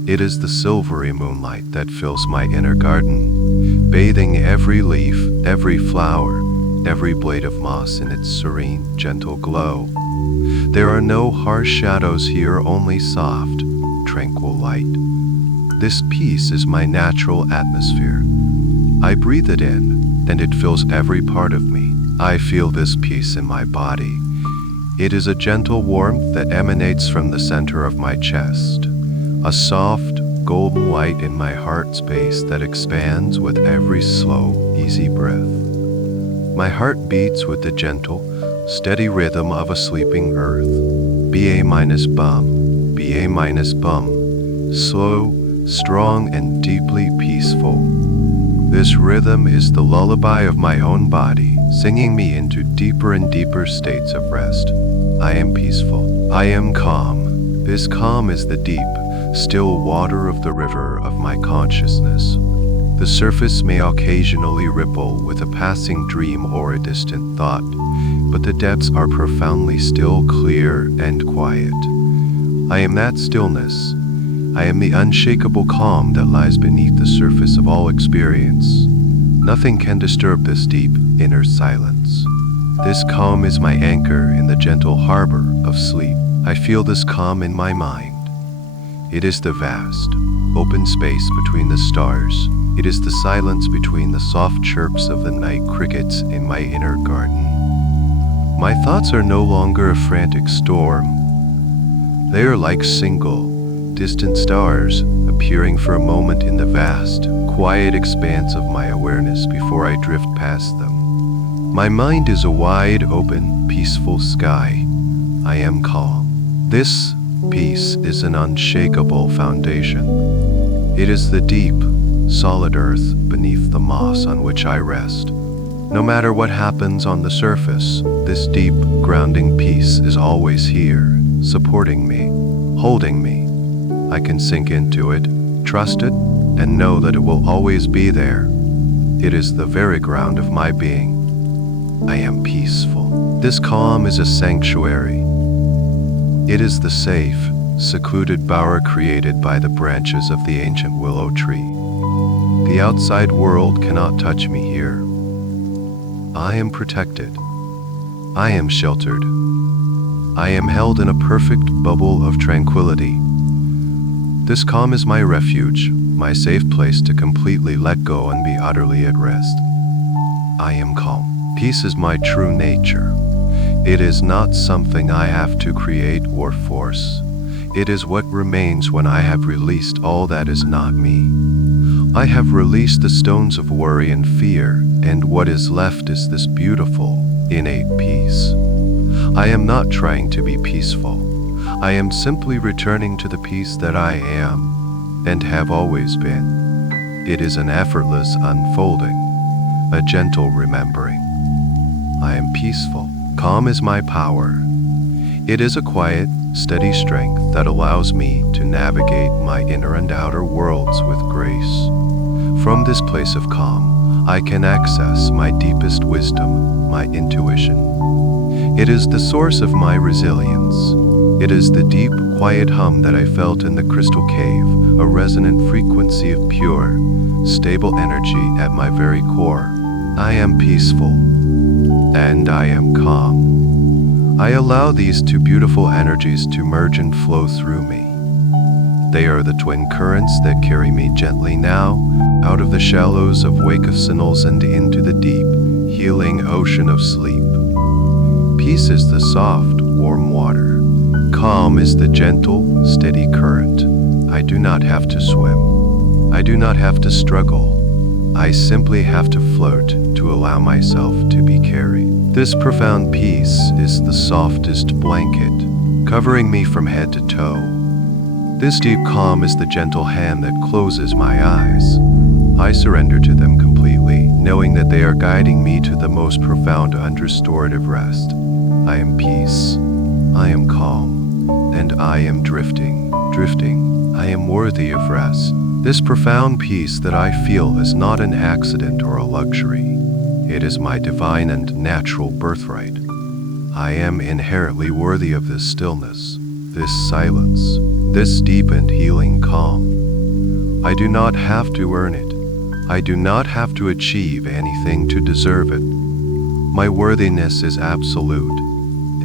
It is the silvery moonlight that fills my inner garden, bathing every leaf, every flower, every blade of moss in its serene, gentle glow. There are no harsh shadows here, only soft, tranquil light. This peace is my natural atmosphere. I breathe it in, and it fills every part of me. I feel this peace in my body. It is a gentle warmth that emanates from the center of my chest, a soft, golden light in my heart space that expands with every slow, easy breath. My heart beats with the gentle, steady rhythm of a sleeping earth. BA-bum, BA-bum, slow, strong, and deeply peaceful. This rhythm is the lullaby of my own body, singing me into deeper and deeper states of rest. I am peaceful. I am calm. This calm is the deep, still water of the river of my consciousness. The surface may occasionally ripple with a passing dream or a distant thought, but the depths are profoundly still, clear, and quiet. I am that stillness. I am the unshakable calm that lies beneath the surface of all experience. Nothing can disturb this deep, inner silence. This calm is my anchor in the gentle harbor of sleep. I feel this calm in my mind. It is the vast, open space between the stars. It is the silence between the soft chirps of the night crickets in my inner garden. My thoughts are no longer a frantic storm. They are like single, distant stars appearing for a moment in the vast, quiet expanse of my awareness before I drift past them. My mind is a wide open, peaceful sky. I am calm. This peace is an unshakable foundation. It is the deep, solid earth beneath the moss on which I rest. No matter what happens on the surface, this deep, grounding peace is always here, supporting me, holding me. I can sink into it, trust it, and know that it will always be there. It is the very ground of my being. I am peaceful. This calm is a sanctuary. It is the safe, secluded bower created by the branches of the ancient willow tree. The outside world cannot touch me here. I am protected. I am sheltered. I am held in a perfect bubble of tranquility. This calm is my refuge, my safe place to completely let go and be utterly at rest. I am calm. Peace is my true nature. It is not something I have to create or force. It is what remains when I have released all that is not me. I have released the stones of worry and fear, and what is left is this beautiful, innate peace. I am not trying to be peaceful. I am simply returning to the peace that I am, and have always been. It is an effortless unfolding, a gentle remembering. I am peaceful. Calm is my power. It is a quiet, steady strength that allows me to navigate my inner and outer worlds with grace. From this place of calm, I can access my deepest wisdom, my intuition. It is the source of my resilience. It is the deep, quiet hum that I felt in the crystal cave, a resonant frequency of pure, stable energy at my very core. I am peaceful, and I am calm. I allow these two beautiful energies to merge and flow through me. They are the twin currents that carry me gently now, out of the shallows of wakefulness and into the deep, healing ocean of sleep. Peace is the soft, warm water. Calm is the gentle, steady current. I do not have to swim. I do not have to struggle. I simply have to float to allow myself to be carried. This profound peace is the softest blanket, covering me from head to toe. This deep calm is the gentle hand that closes my eyes. I surrender to them completely, knowing that they are guiding me to the most profound and restorative rest. I am peace. I am calm. And I am drifting. I am worthy of rest. This profound peace that I feel is not an accident or a luxury. It is my divine and natural birthright. I am inherently worthy of this stillness, this silence, this deep and healing calm. I do not have to earn it. I do not have to achieve anything to deserve it. My worthiness is absolute,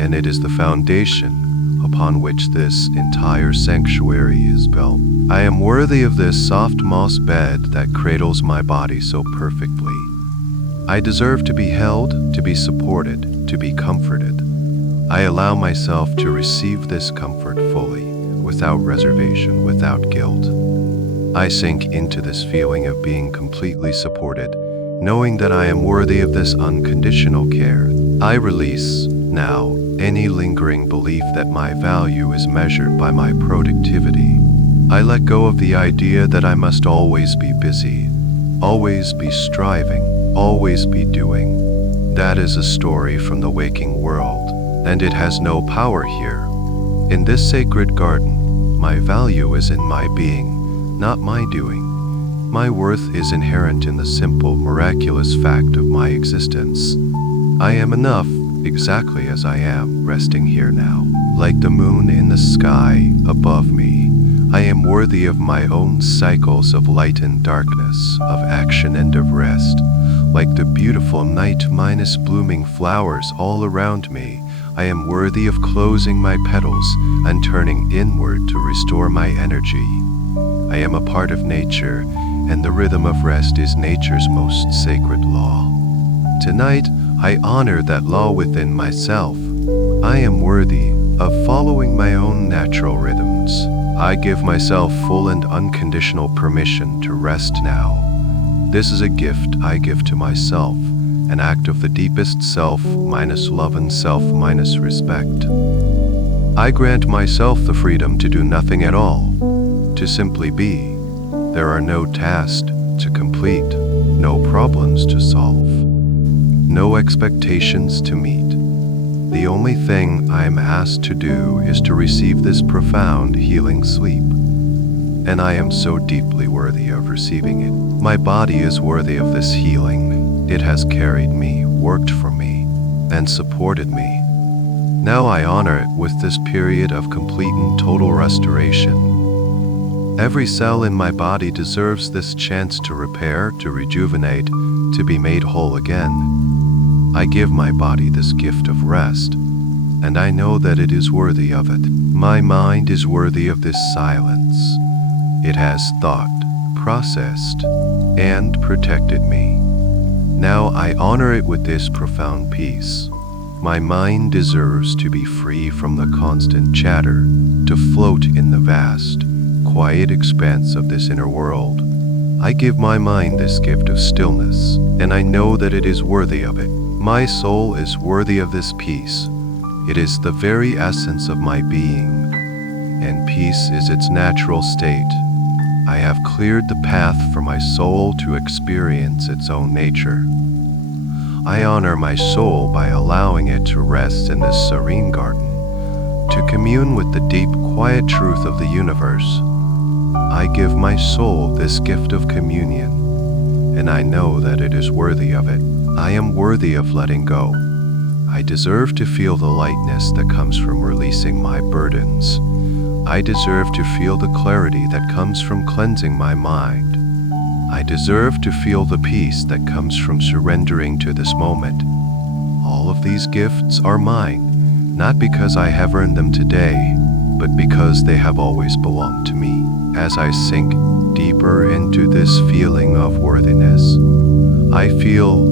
and it is the foundation upon which this entire sanctuary is built. I am worthy of this soft moss bed that cradles my body so perfectly. I deserve to be held, to be supported, to be comforted. I allow myself to receive this comfort fully, without reservation, without guilt. I sink into this feeling of being completely supported, knowing that I am worthy of this unconditional care. I release, now, any lingering belief that my value is measured by my productivity. I let go of the idea that I must always be busy, always be striving, always be doing. That is a story from the waking world, and it has no power here. In this sacred garden, my value is in my being, not my doing. My worth is inherent in the simple, miraculous fact of my existence. I am enough, exactly as I am, resting here now. Like the moon in the sky above me, I am worthy of my own cycles of light and darkness, of action and of rest. Like the beautiful night minus blooming flowers all around me, I am worthy of closing my petals and turning inward to restore my energy. I am a part of nature, and the rhythm of rest is nature's most sacred law. Tonight, I honor that law within myself. I am worthy of following my own natural rhythms. I give myself full and unconditional permission to rest now. This is a gift I give to myself, an act of the deepest self minus love and self minus respect. I grant myself the freedom to do nothing at all, to simply be. There are no tasks to complete, no problems to solve, no expectations to meet. The only thing I am asked to do is to receive this profound healing sleep. And I am so deeply worthy of receiving it. My body is worthy of this healing. It has carried me, worked for me, and supported me. Now I honor it with this period of complete and total restoration. Every cell in my body deserves this chance to repair, to rejuvenate, to be made whole again. I give my body this gift of rest, and I know that it is worthy of it. My mind is worthy of this silence. It has thought, processed, and protected me. Now I honor it with this profound peace. My mind deserves to be free from the constant chatter, to float in the vast, quiet expanse of this inner world. I give my mind this gift of stillness, and I know that it is worthy of it. My soul is worthy of this peace. It is the very essence of my being, and peace is its natural state. I have cleared the path for my soul to experience its own nature. I honor my soul by allowing it to rest in this serene garden, to commune with the deep, quiet truth of the universe. I give my soul this gift of communion, and I know that it is worthy of it. I am worthy of letting go. I deserve to feel the lightness that comes from releasing my burdens. I deserve to feel the clarity that comes from cleansing my mind. I deserve to feel the peace that comes from surrendering to this moment. All of these gifts are mine, not because I have earned them today, but because they have always belonged to me. As I sink deeper into this feeling of worthiness, I feel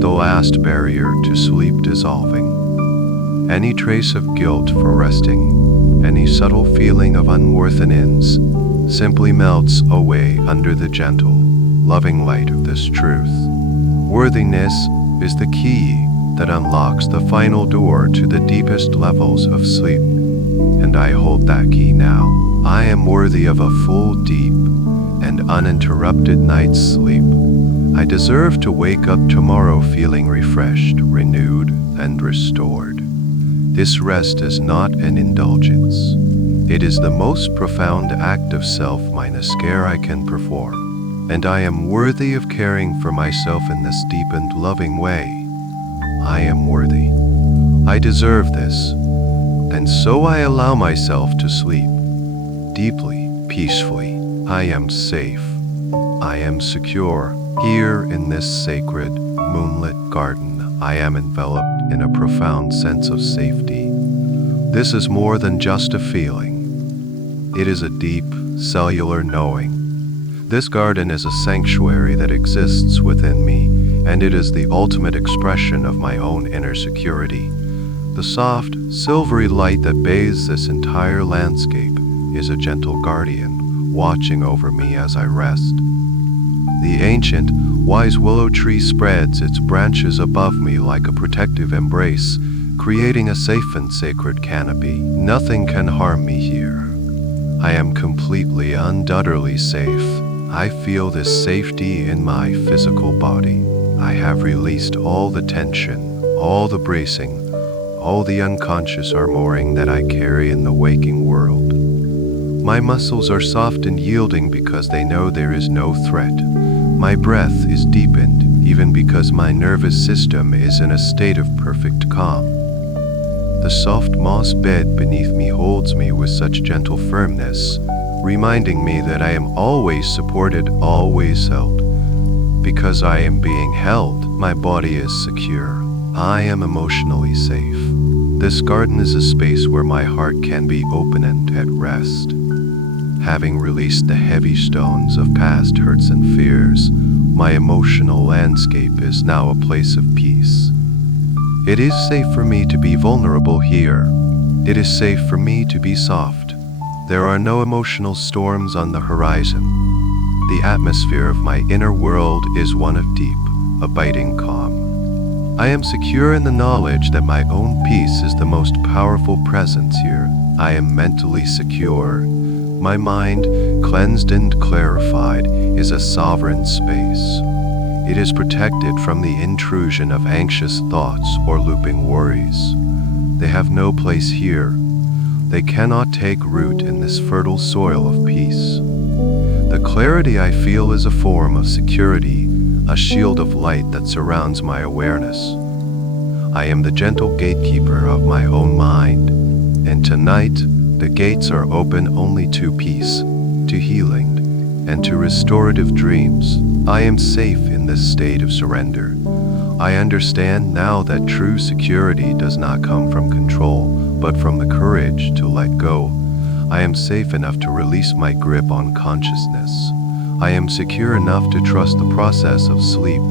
the last barrier to sleep dissolving. Any trace of guilt for resting, any subtle feeling of unworthiness, simply melts away under the gentle, loving light of this truth. Worthiness is the key that unlocks the final door to the deepest levels of sleep, and I hold that key now. I am worthy of a full, deep, and uninterrupted night's sleep. I deserve to wake up tomorrow feeling refreshed, renewed, and restored. This rest is not an indulgence. It is the most profound act of self minus care I can perform, and I am worthy of caring for myself in this deep and loving way. I am worthy. I deserve this, and so I allow myself to sleep deeply, peacefully. I am safe. I am secure. Here in this sacred, moonlit garden, I am enveloped in a profound sense of safety. This is more than just a feeling. It is a deep, cellular knowing. This garden is a sanctuary that exists within me, and it is the ultimate expression of my own inner security. The soft, silvery light that bathes this entire landscape is a gentle guardian, watching over me as I rest. The ancient, wise willow tree spreads its branches above me like a protective embrace, creating a safe and sacred canopy. Nothing can harm me here. I am completely, undoubtedly safe. I feel this safety in my physical body. I have released all the tension, all the bracing, all the unconscious armoring that I carry in the waking world. My muscles are soft and yielding because they know there is no threat. My breath is deepened even because my nervous system is in a state of perfect calm. The soft moss bed beneath me holds me with such gentle firmness, reminding me that I am always supported, always held. Because I am being held, my body is secure. I am emotionally safe. This garden is a space where my heart can be open and at rest. Having released the heavy stones of past hurts and fears, my emotional landscape is now a place of peace. It is safe for me to be vulnerable here. It is safe for me to be soft. There are no emotional storms on the horizon. The atmosphere of my inner world is one of deep, abiding calm. I am secure in the knowledge that my own peace is the most powerful presence here. I am mentally secure. My mind, cleansed and clarified, is a sovereign space. It is protected from the intrusion of anxious thoughts or looping worries. They have no place here. They cannot take root in this fertile soil of peace. The clarity I feel is a form of security, a shield of light that surrounds my awareness. I am the gentle gatekeeper of my own mind, and tonight the gates are open only to peace, to healing, and to restorative dreams. I am safe in this state of surrender. I understand now that true security does not come from control, but from the courage to let go. I am safe enough to release my grip on consciousness. I am secure enough to trust the process of sleep.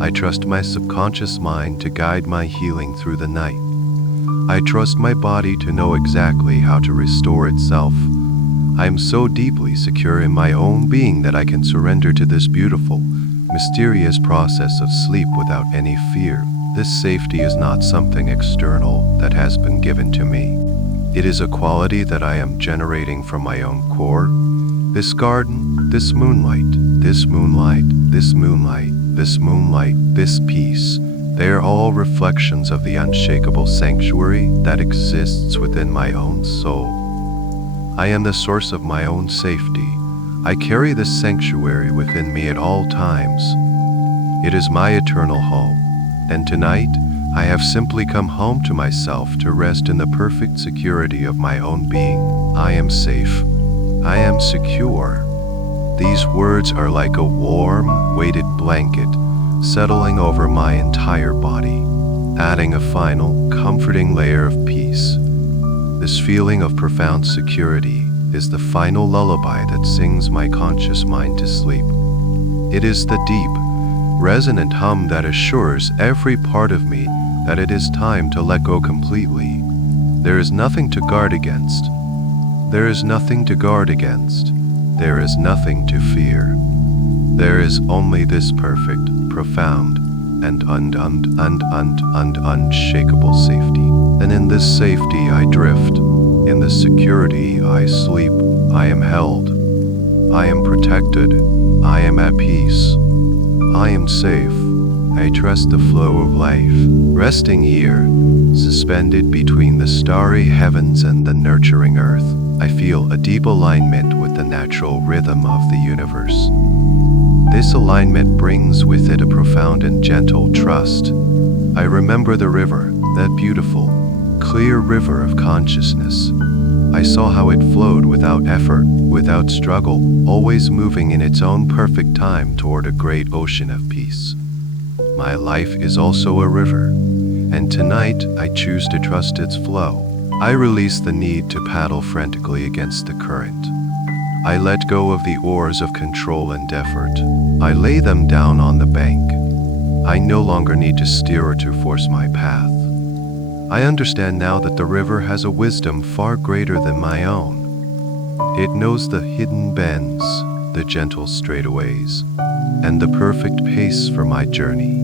I trust my subconscious mind to guide my healing through the night. I trust my body to know exactly how to restore itself. I am so deeply secure in my own being that I can surrender to this beautiful, mysterious process of sleep without any fear. This safety is not something external that has been given to me. It is a quality that I am generating from my own core. This garden, this moonlight, this moonlight, this moonlight, this moonlight, this peace, they are all reflections of the unshakable sanctuary that exists within my own soul. I am the source of my own safety. I carry this sanctuary within me at all times. It is my eternal home, and tonight I have simply come home to myself to rest in the perfect security of my own being. I am safe. I am secure. These words are like a warm, weighted blanket settling over my entire body, adding a final, comforting layer of peace. This feeling of profound security is the final lullaby that sings my conscious mind to sleep. It is the deep, resonant hum that assures every part of me that it is time to let go completely. There is nothing to guard against. There is nothing to guard against. There is nothing to fear. There is only this perfect, profound, and unshakable safety. And in this safety I drift. In this security I sleep. I am held. I am protected. I am at peace. I am safe. I trust the flow of life. Resting here, suspended between the starry heavens and the nurturing earth, I feel a deep alignment with the natural rhythm of the universe. This alignment brings with it a profound and gentle trust. I remember the river, that beautiful, clear river of consciousness. I saw how it flowed without effort, without struggle, always moving in its own perfect time toward a great ocean of peace. My life is also a river, and tonight I choose to trust its flow. I release the need to paddle frantically against the current. I let go of the oars of control and effort. I lay them down on the bank. I no longer need to steer or to force my path. I understand now that the river has a wisdom far greater than my own. It knows the hidden bends, the gentle straightaways, and the perfect pace for my journey.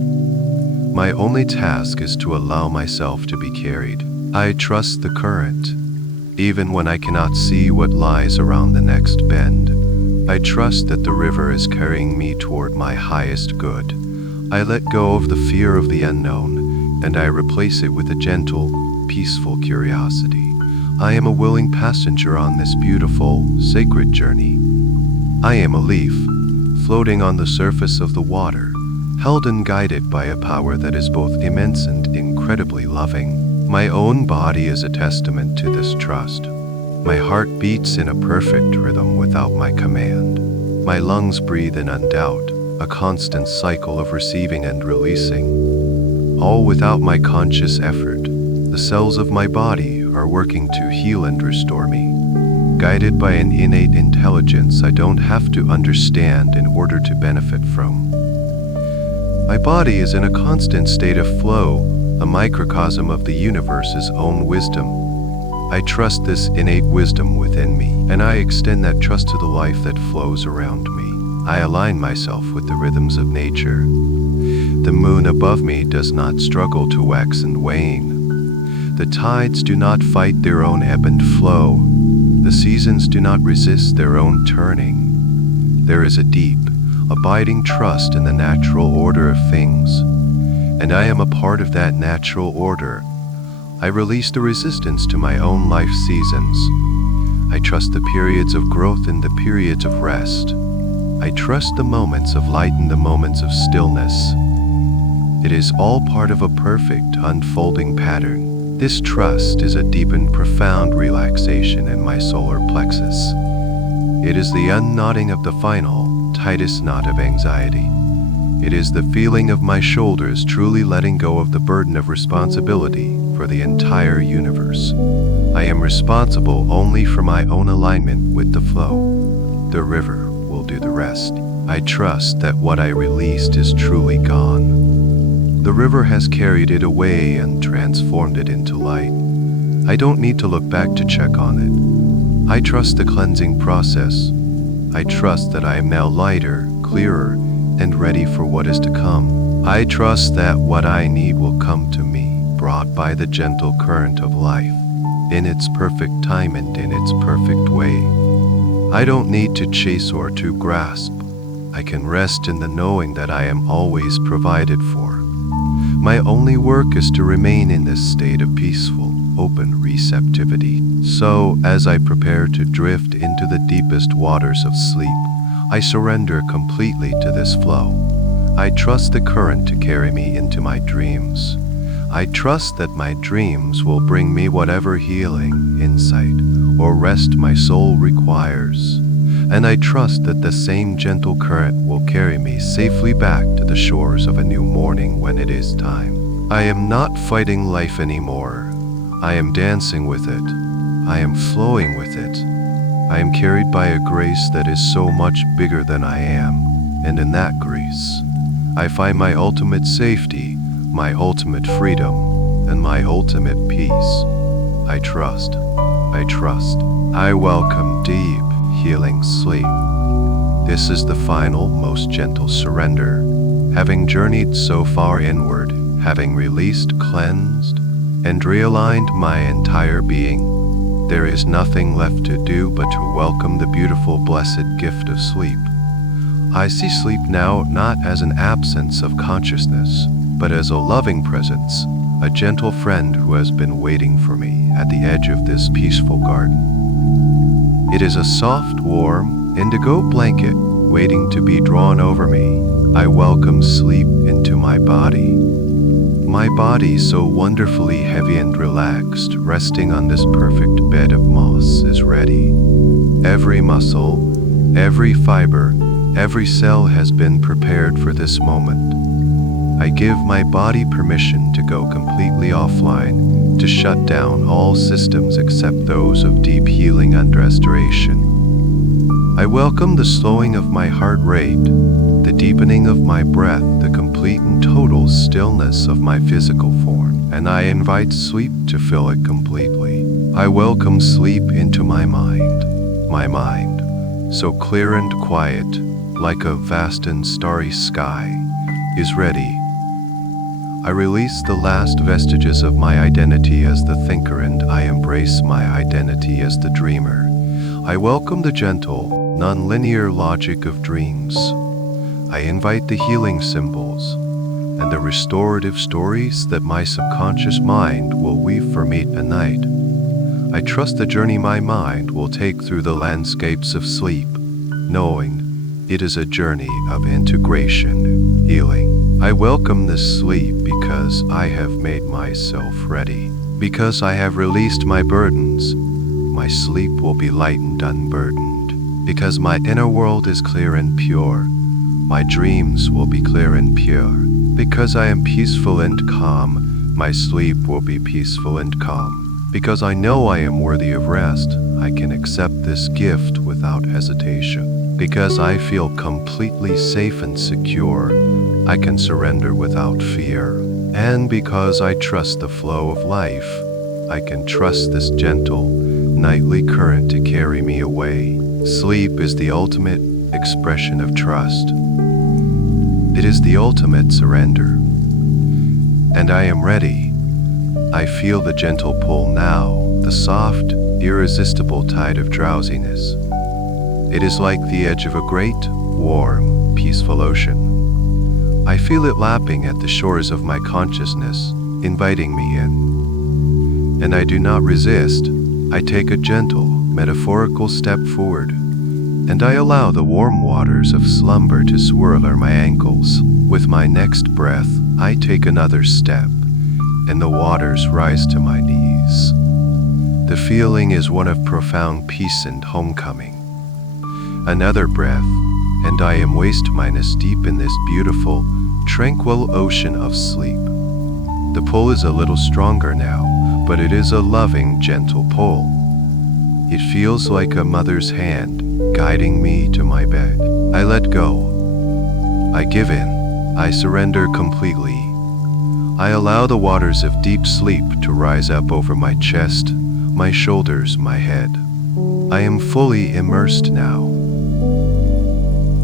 My only task is to allow myself to be carried. I trust the current, even when I cannot see what lies around the next bend. I trust that the river is carrying me toward my highest good. I let go of the fear of the unknown, and I replace it with a gentle, peaceful curiosity. I am a willing passenger on this beautiful, sacred journey. I am a leaf, floating on the surface of the water, held and guided by a power that is both immense and incredibly loving. My own body is a testament to this trust. My heart beats in a perfect rhythm without my command. My lungs breathe in undoubt, a constant cycle of receiving and releasing. All without my conscious effort. The cells of my body are working to heal and restore me. Guided by an innate intelligence I don't have to understand in order to benefit from. My body is in a constant state of flow, a microcosm of the universe's own wisdom. I trust this innate wisdom within me, and I extend that trust to the life that flows around me. I align myself with the rhythms of nature. The moon above me does not struggle to wax and wane. The tides do not fight their own ebb and flow. The seasons do not resist their own turning. There is a deep, abiding trust in the natural order of things, and I am a part of that natural order. I release the resistance to my own life seasons. I trust the periods of growth and the periods of rest. I trust the moments of light and the moments of stillness. It is all part of a perfect, unfolding pattern. This trust is a deep and profound relaxation in my solar plexus. It is the unknotting of the final, tightest knot of anxiety. It is the feeling of my shoulders truly letting go of the burden of responsibility for the entire universe. I am responsible only for my own alignment with the flow. The river will do the rest. I trust that what I released is truly gone. The river has carried it away and transformed it into light. I don't need to look back to check on it. I trust the cleansing process. I trust that I am now lighter, clearer, and ready for what is to come. I trust that what I need will come to me, brought by the gentle current of life, in its perfect time and in its perfect way. I don't need to chase or to grasp. I can rest in the knowing that I am always provided for. My only work is to remain in this state of peaceful, open receptivity. So, as I prepare to drift into the deepest waters of sleep, I surrender completely to this flow. I trust the current to carry me into my dreams. I trust that my dreams will bring me whatever healing, insight, or rest my soul requires. And I trust that the same gentle current will carry me safely back to the shores of a new morning when it is time. I am not fighting life anymore. I am dancing with it. I am flowing with it. I am carried by a grace that is so much bigger than I am, and in that grace, I find my ultimate safety, my ultimate freedom, and my ultimate peace. I trust. I welcome deep, healing sleep. This is the final, most gentle surrender. Having journeyed so far inward, having released, cleansed, and realigned my entire being, there is nothing left to do but to welcome the beautiful, blessed gift of sleep. I see sleep now not as an absence of consciousness, but as a loving presence, a gentle friend who has been waiting for me at the edge of this peaceful garden. It is a soft, warm, indigo blanket waiting to be drawn over me. I welcome sleep into my body. My body, so wonderfully heavy and relaxed, resting on this perfect bed of moss, is ready. Every muscle, every fiber, every cell has been prepared for this moment. I give my body permission to go completely offline, to shut down all systems except those of deep healing and restoration. I welcome the slowing of my heart rate, the deepening of my breath, the complete complete and total stillness of my physical form, and I invite sleep to fill it completely. I welcome sleep into my mind, so clear and quiet, like a vast and starry sky, is ready. I release the last vestiges of my identity as the thinker, and I embrace my identity as the dreamer. I welcome the gentle, non-linear logic of dreams. I invite the healing symbols and the restorative stories that my subconscious mind will weave for me tonight. I trust the journey my mind will take through the landscapes of sleep, knowing it is a journey of integration, healing. I welcome this sleep because I have made myself ready. Because I have released my burdens, my sleep will be light and unburdened. Because my inner world is clear and pure, my dreams will be clear and pure. Because I am peaceful and calm, my sleep will be peaceful and calm. Because I know I am worthy of rest, I can accept this gift without hesitation. Because I feel completely safe and secure, I can surrender without fear. And because I trust the flow of life, I can trust this gentle, nightly current to carry me away. Sleep is the ultimate expression of trust. It is the ultimate surrender. And I am ready. I feel the gentle pull now, the soft, irresistible tide of drowsiness. It is like the edge of a great, warm, peaceful ocean. I feel it lapping at the shores of my consciousness, inviting me in. And I do not resist. I take a gentle, metaphorical step forward, and I allow the warm waters of slumber to swirl over my ankles. With my next breath, I take another step, and the waters rise to my knees. The feeling is one of profound peace and homecoming. Another breath, and I am waist-minus deep in this beautiful, tranquil ocean of sleep. The pull is a little stronger now, but it is a loving, gentle pull. It feels like a mother's hand guiding me to my bed. I let go. I give in. I surrender completely. I allow the waters of deep sleep to rise up over my chest, my shoulders, my head. I am fully immersed now.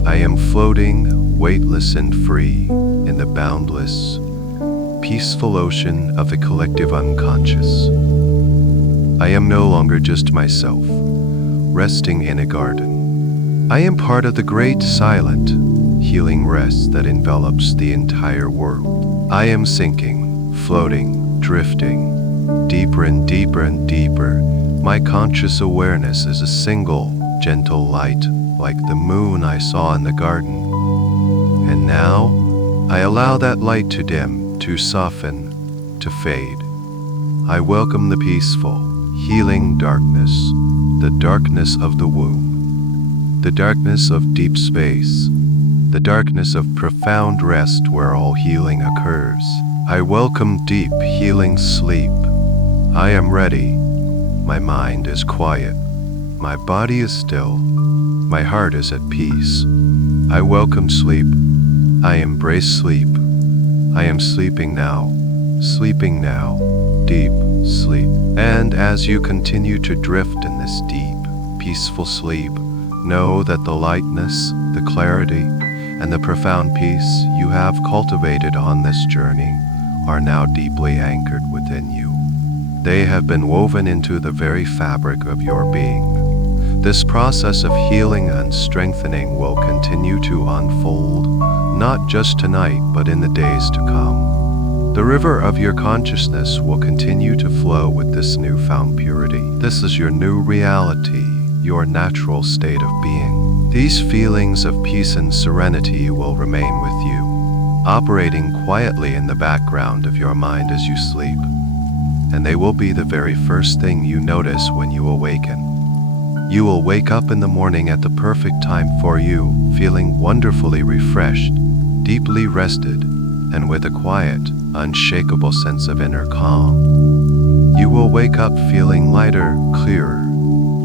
I am floating, weightless and free, in the boundless, peaceful ocean of the collective unconscious. I am no longer just myself, resting in a garden. I am part of the great, silent, healing rest that envelops the entire world. I am sinking, floating, drifting, deeper and deeper and deeper. My conscious awareness is a single, gentle light, like the moon I saw in the garden. And now, I allow that light to dim, to soften, to fade. I welcome the peaceful, healing darkness, the darkness of the womb, the darkness of deep space, the darkness of profound rest where all healing occurs. I welcome deep, healing sleep. I am ready. My mind is quiet. My body is still. My heart is at peace. I welcome sleep. I embrace sleep. I am sleeping now, deep sleep. And as you continue to drift in this deep, peaceful sleep, know that the lightness, the clarity, and the profound peace you have cultivated on this journey are now deeply anchored within you. They have been woven into the very fabric of your being. This process of healing and strengthening will continue to unfold, not just tonight, but in the days to come. The river of your consciousness will continue to flow with this newfound purity. This is your new reality, your natural state of being. These feelings of peace and serenity will remain with you, operating quietly in the background of your mind as you sleep, and they will be the very first thing you notice when you awaken. You will wake up in the morning at the perfect time for you, feeling wonderfully refreshed, deeply rested, and with a quiet, unshakable sense of inner calm. You will wake up feeling lighter, clearer,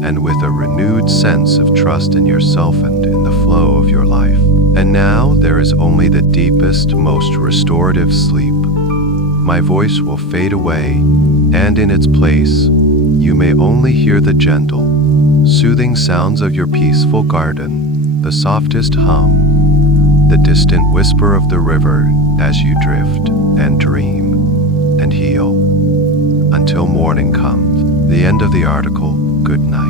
and with a renewed sense of trust in yourself and in the flow of your life. And now there is only the deepest, most restorative sleep. My voice will fade away, and in its place, you may only hear the gentle, soothing sounds of your peaceful garden, the softest hum, the distant whisper of the river as you drift and dream and heal. Until morning comes. The end of the article. Good night.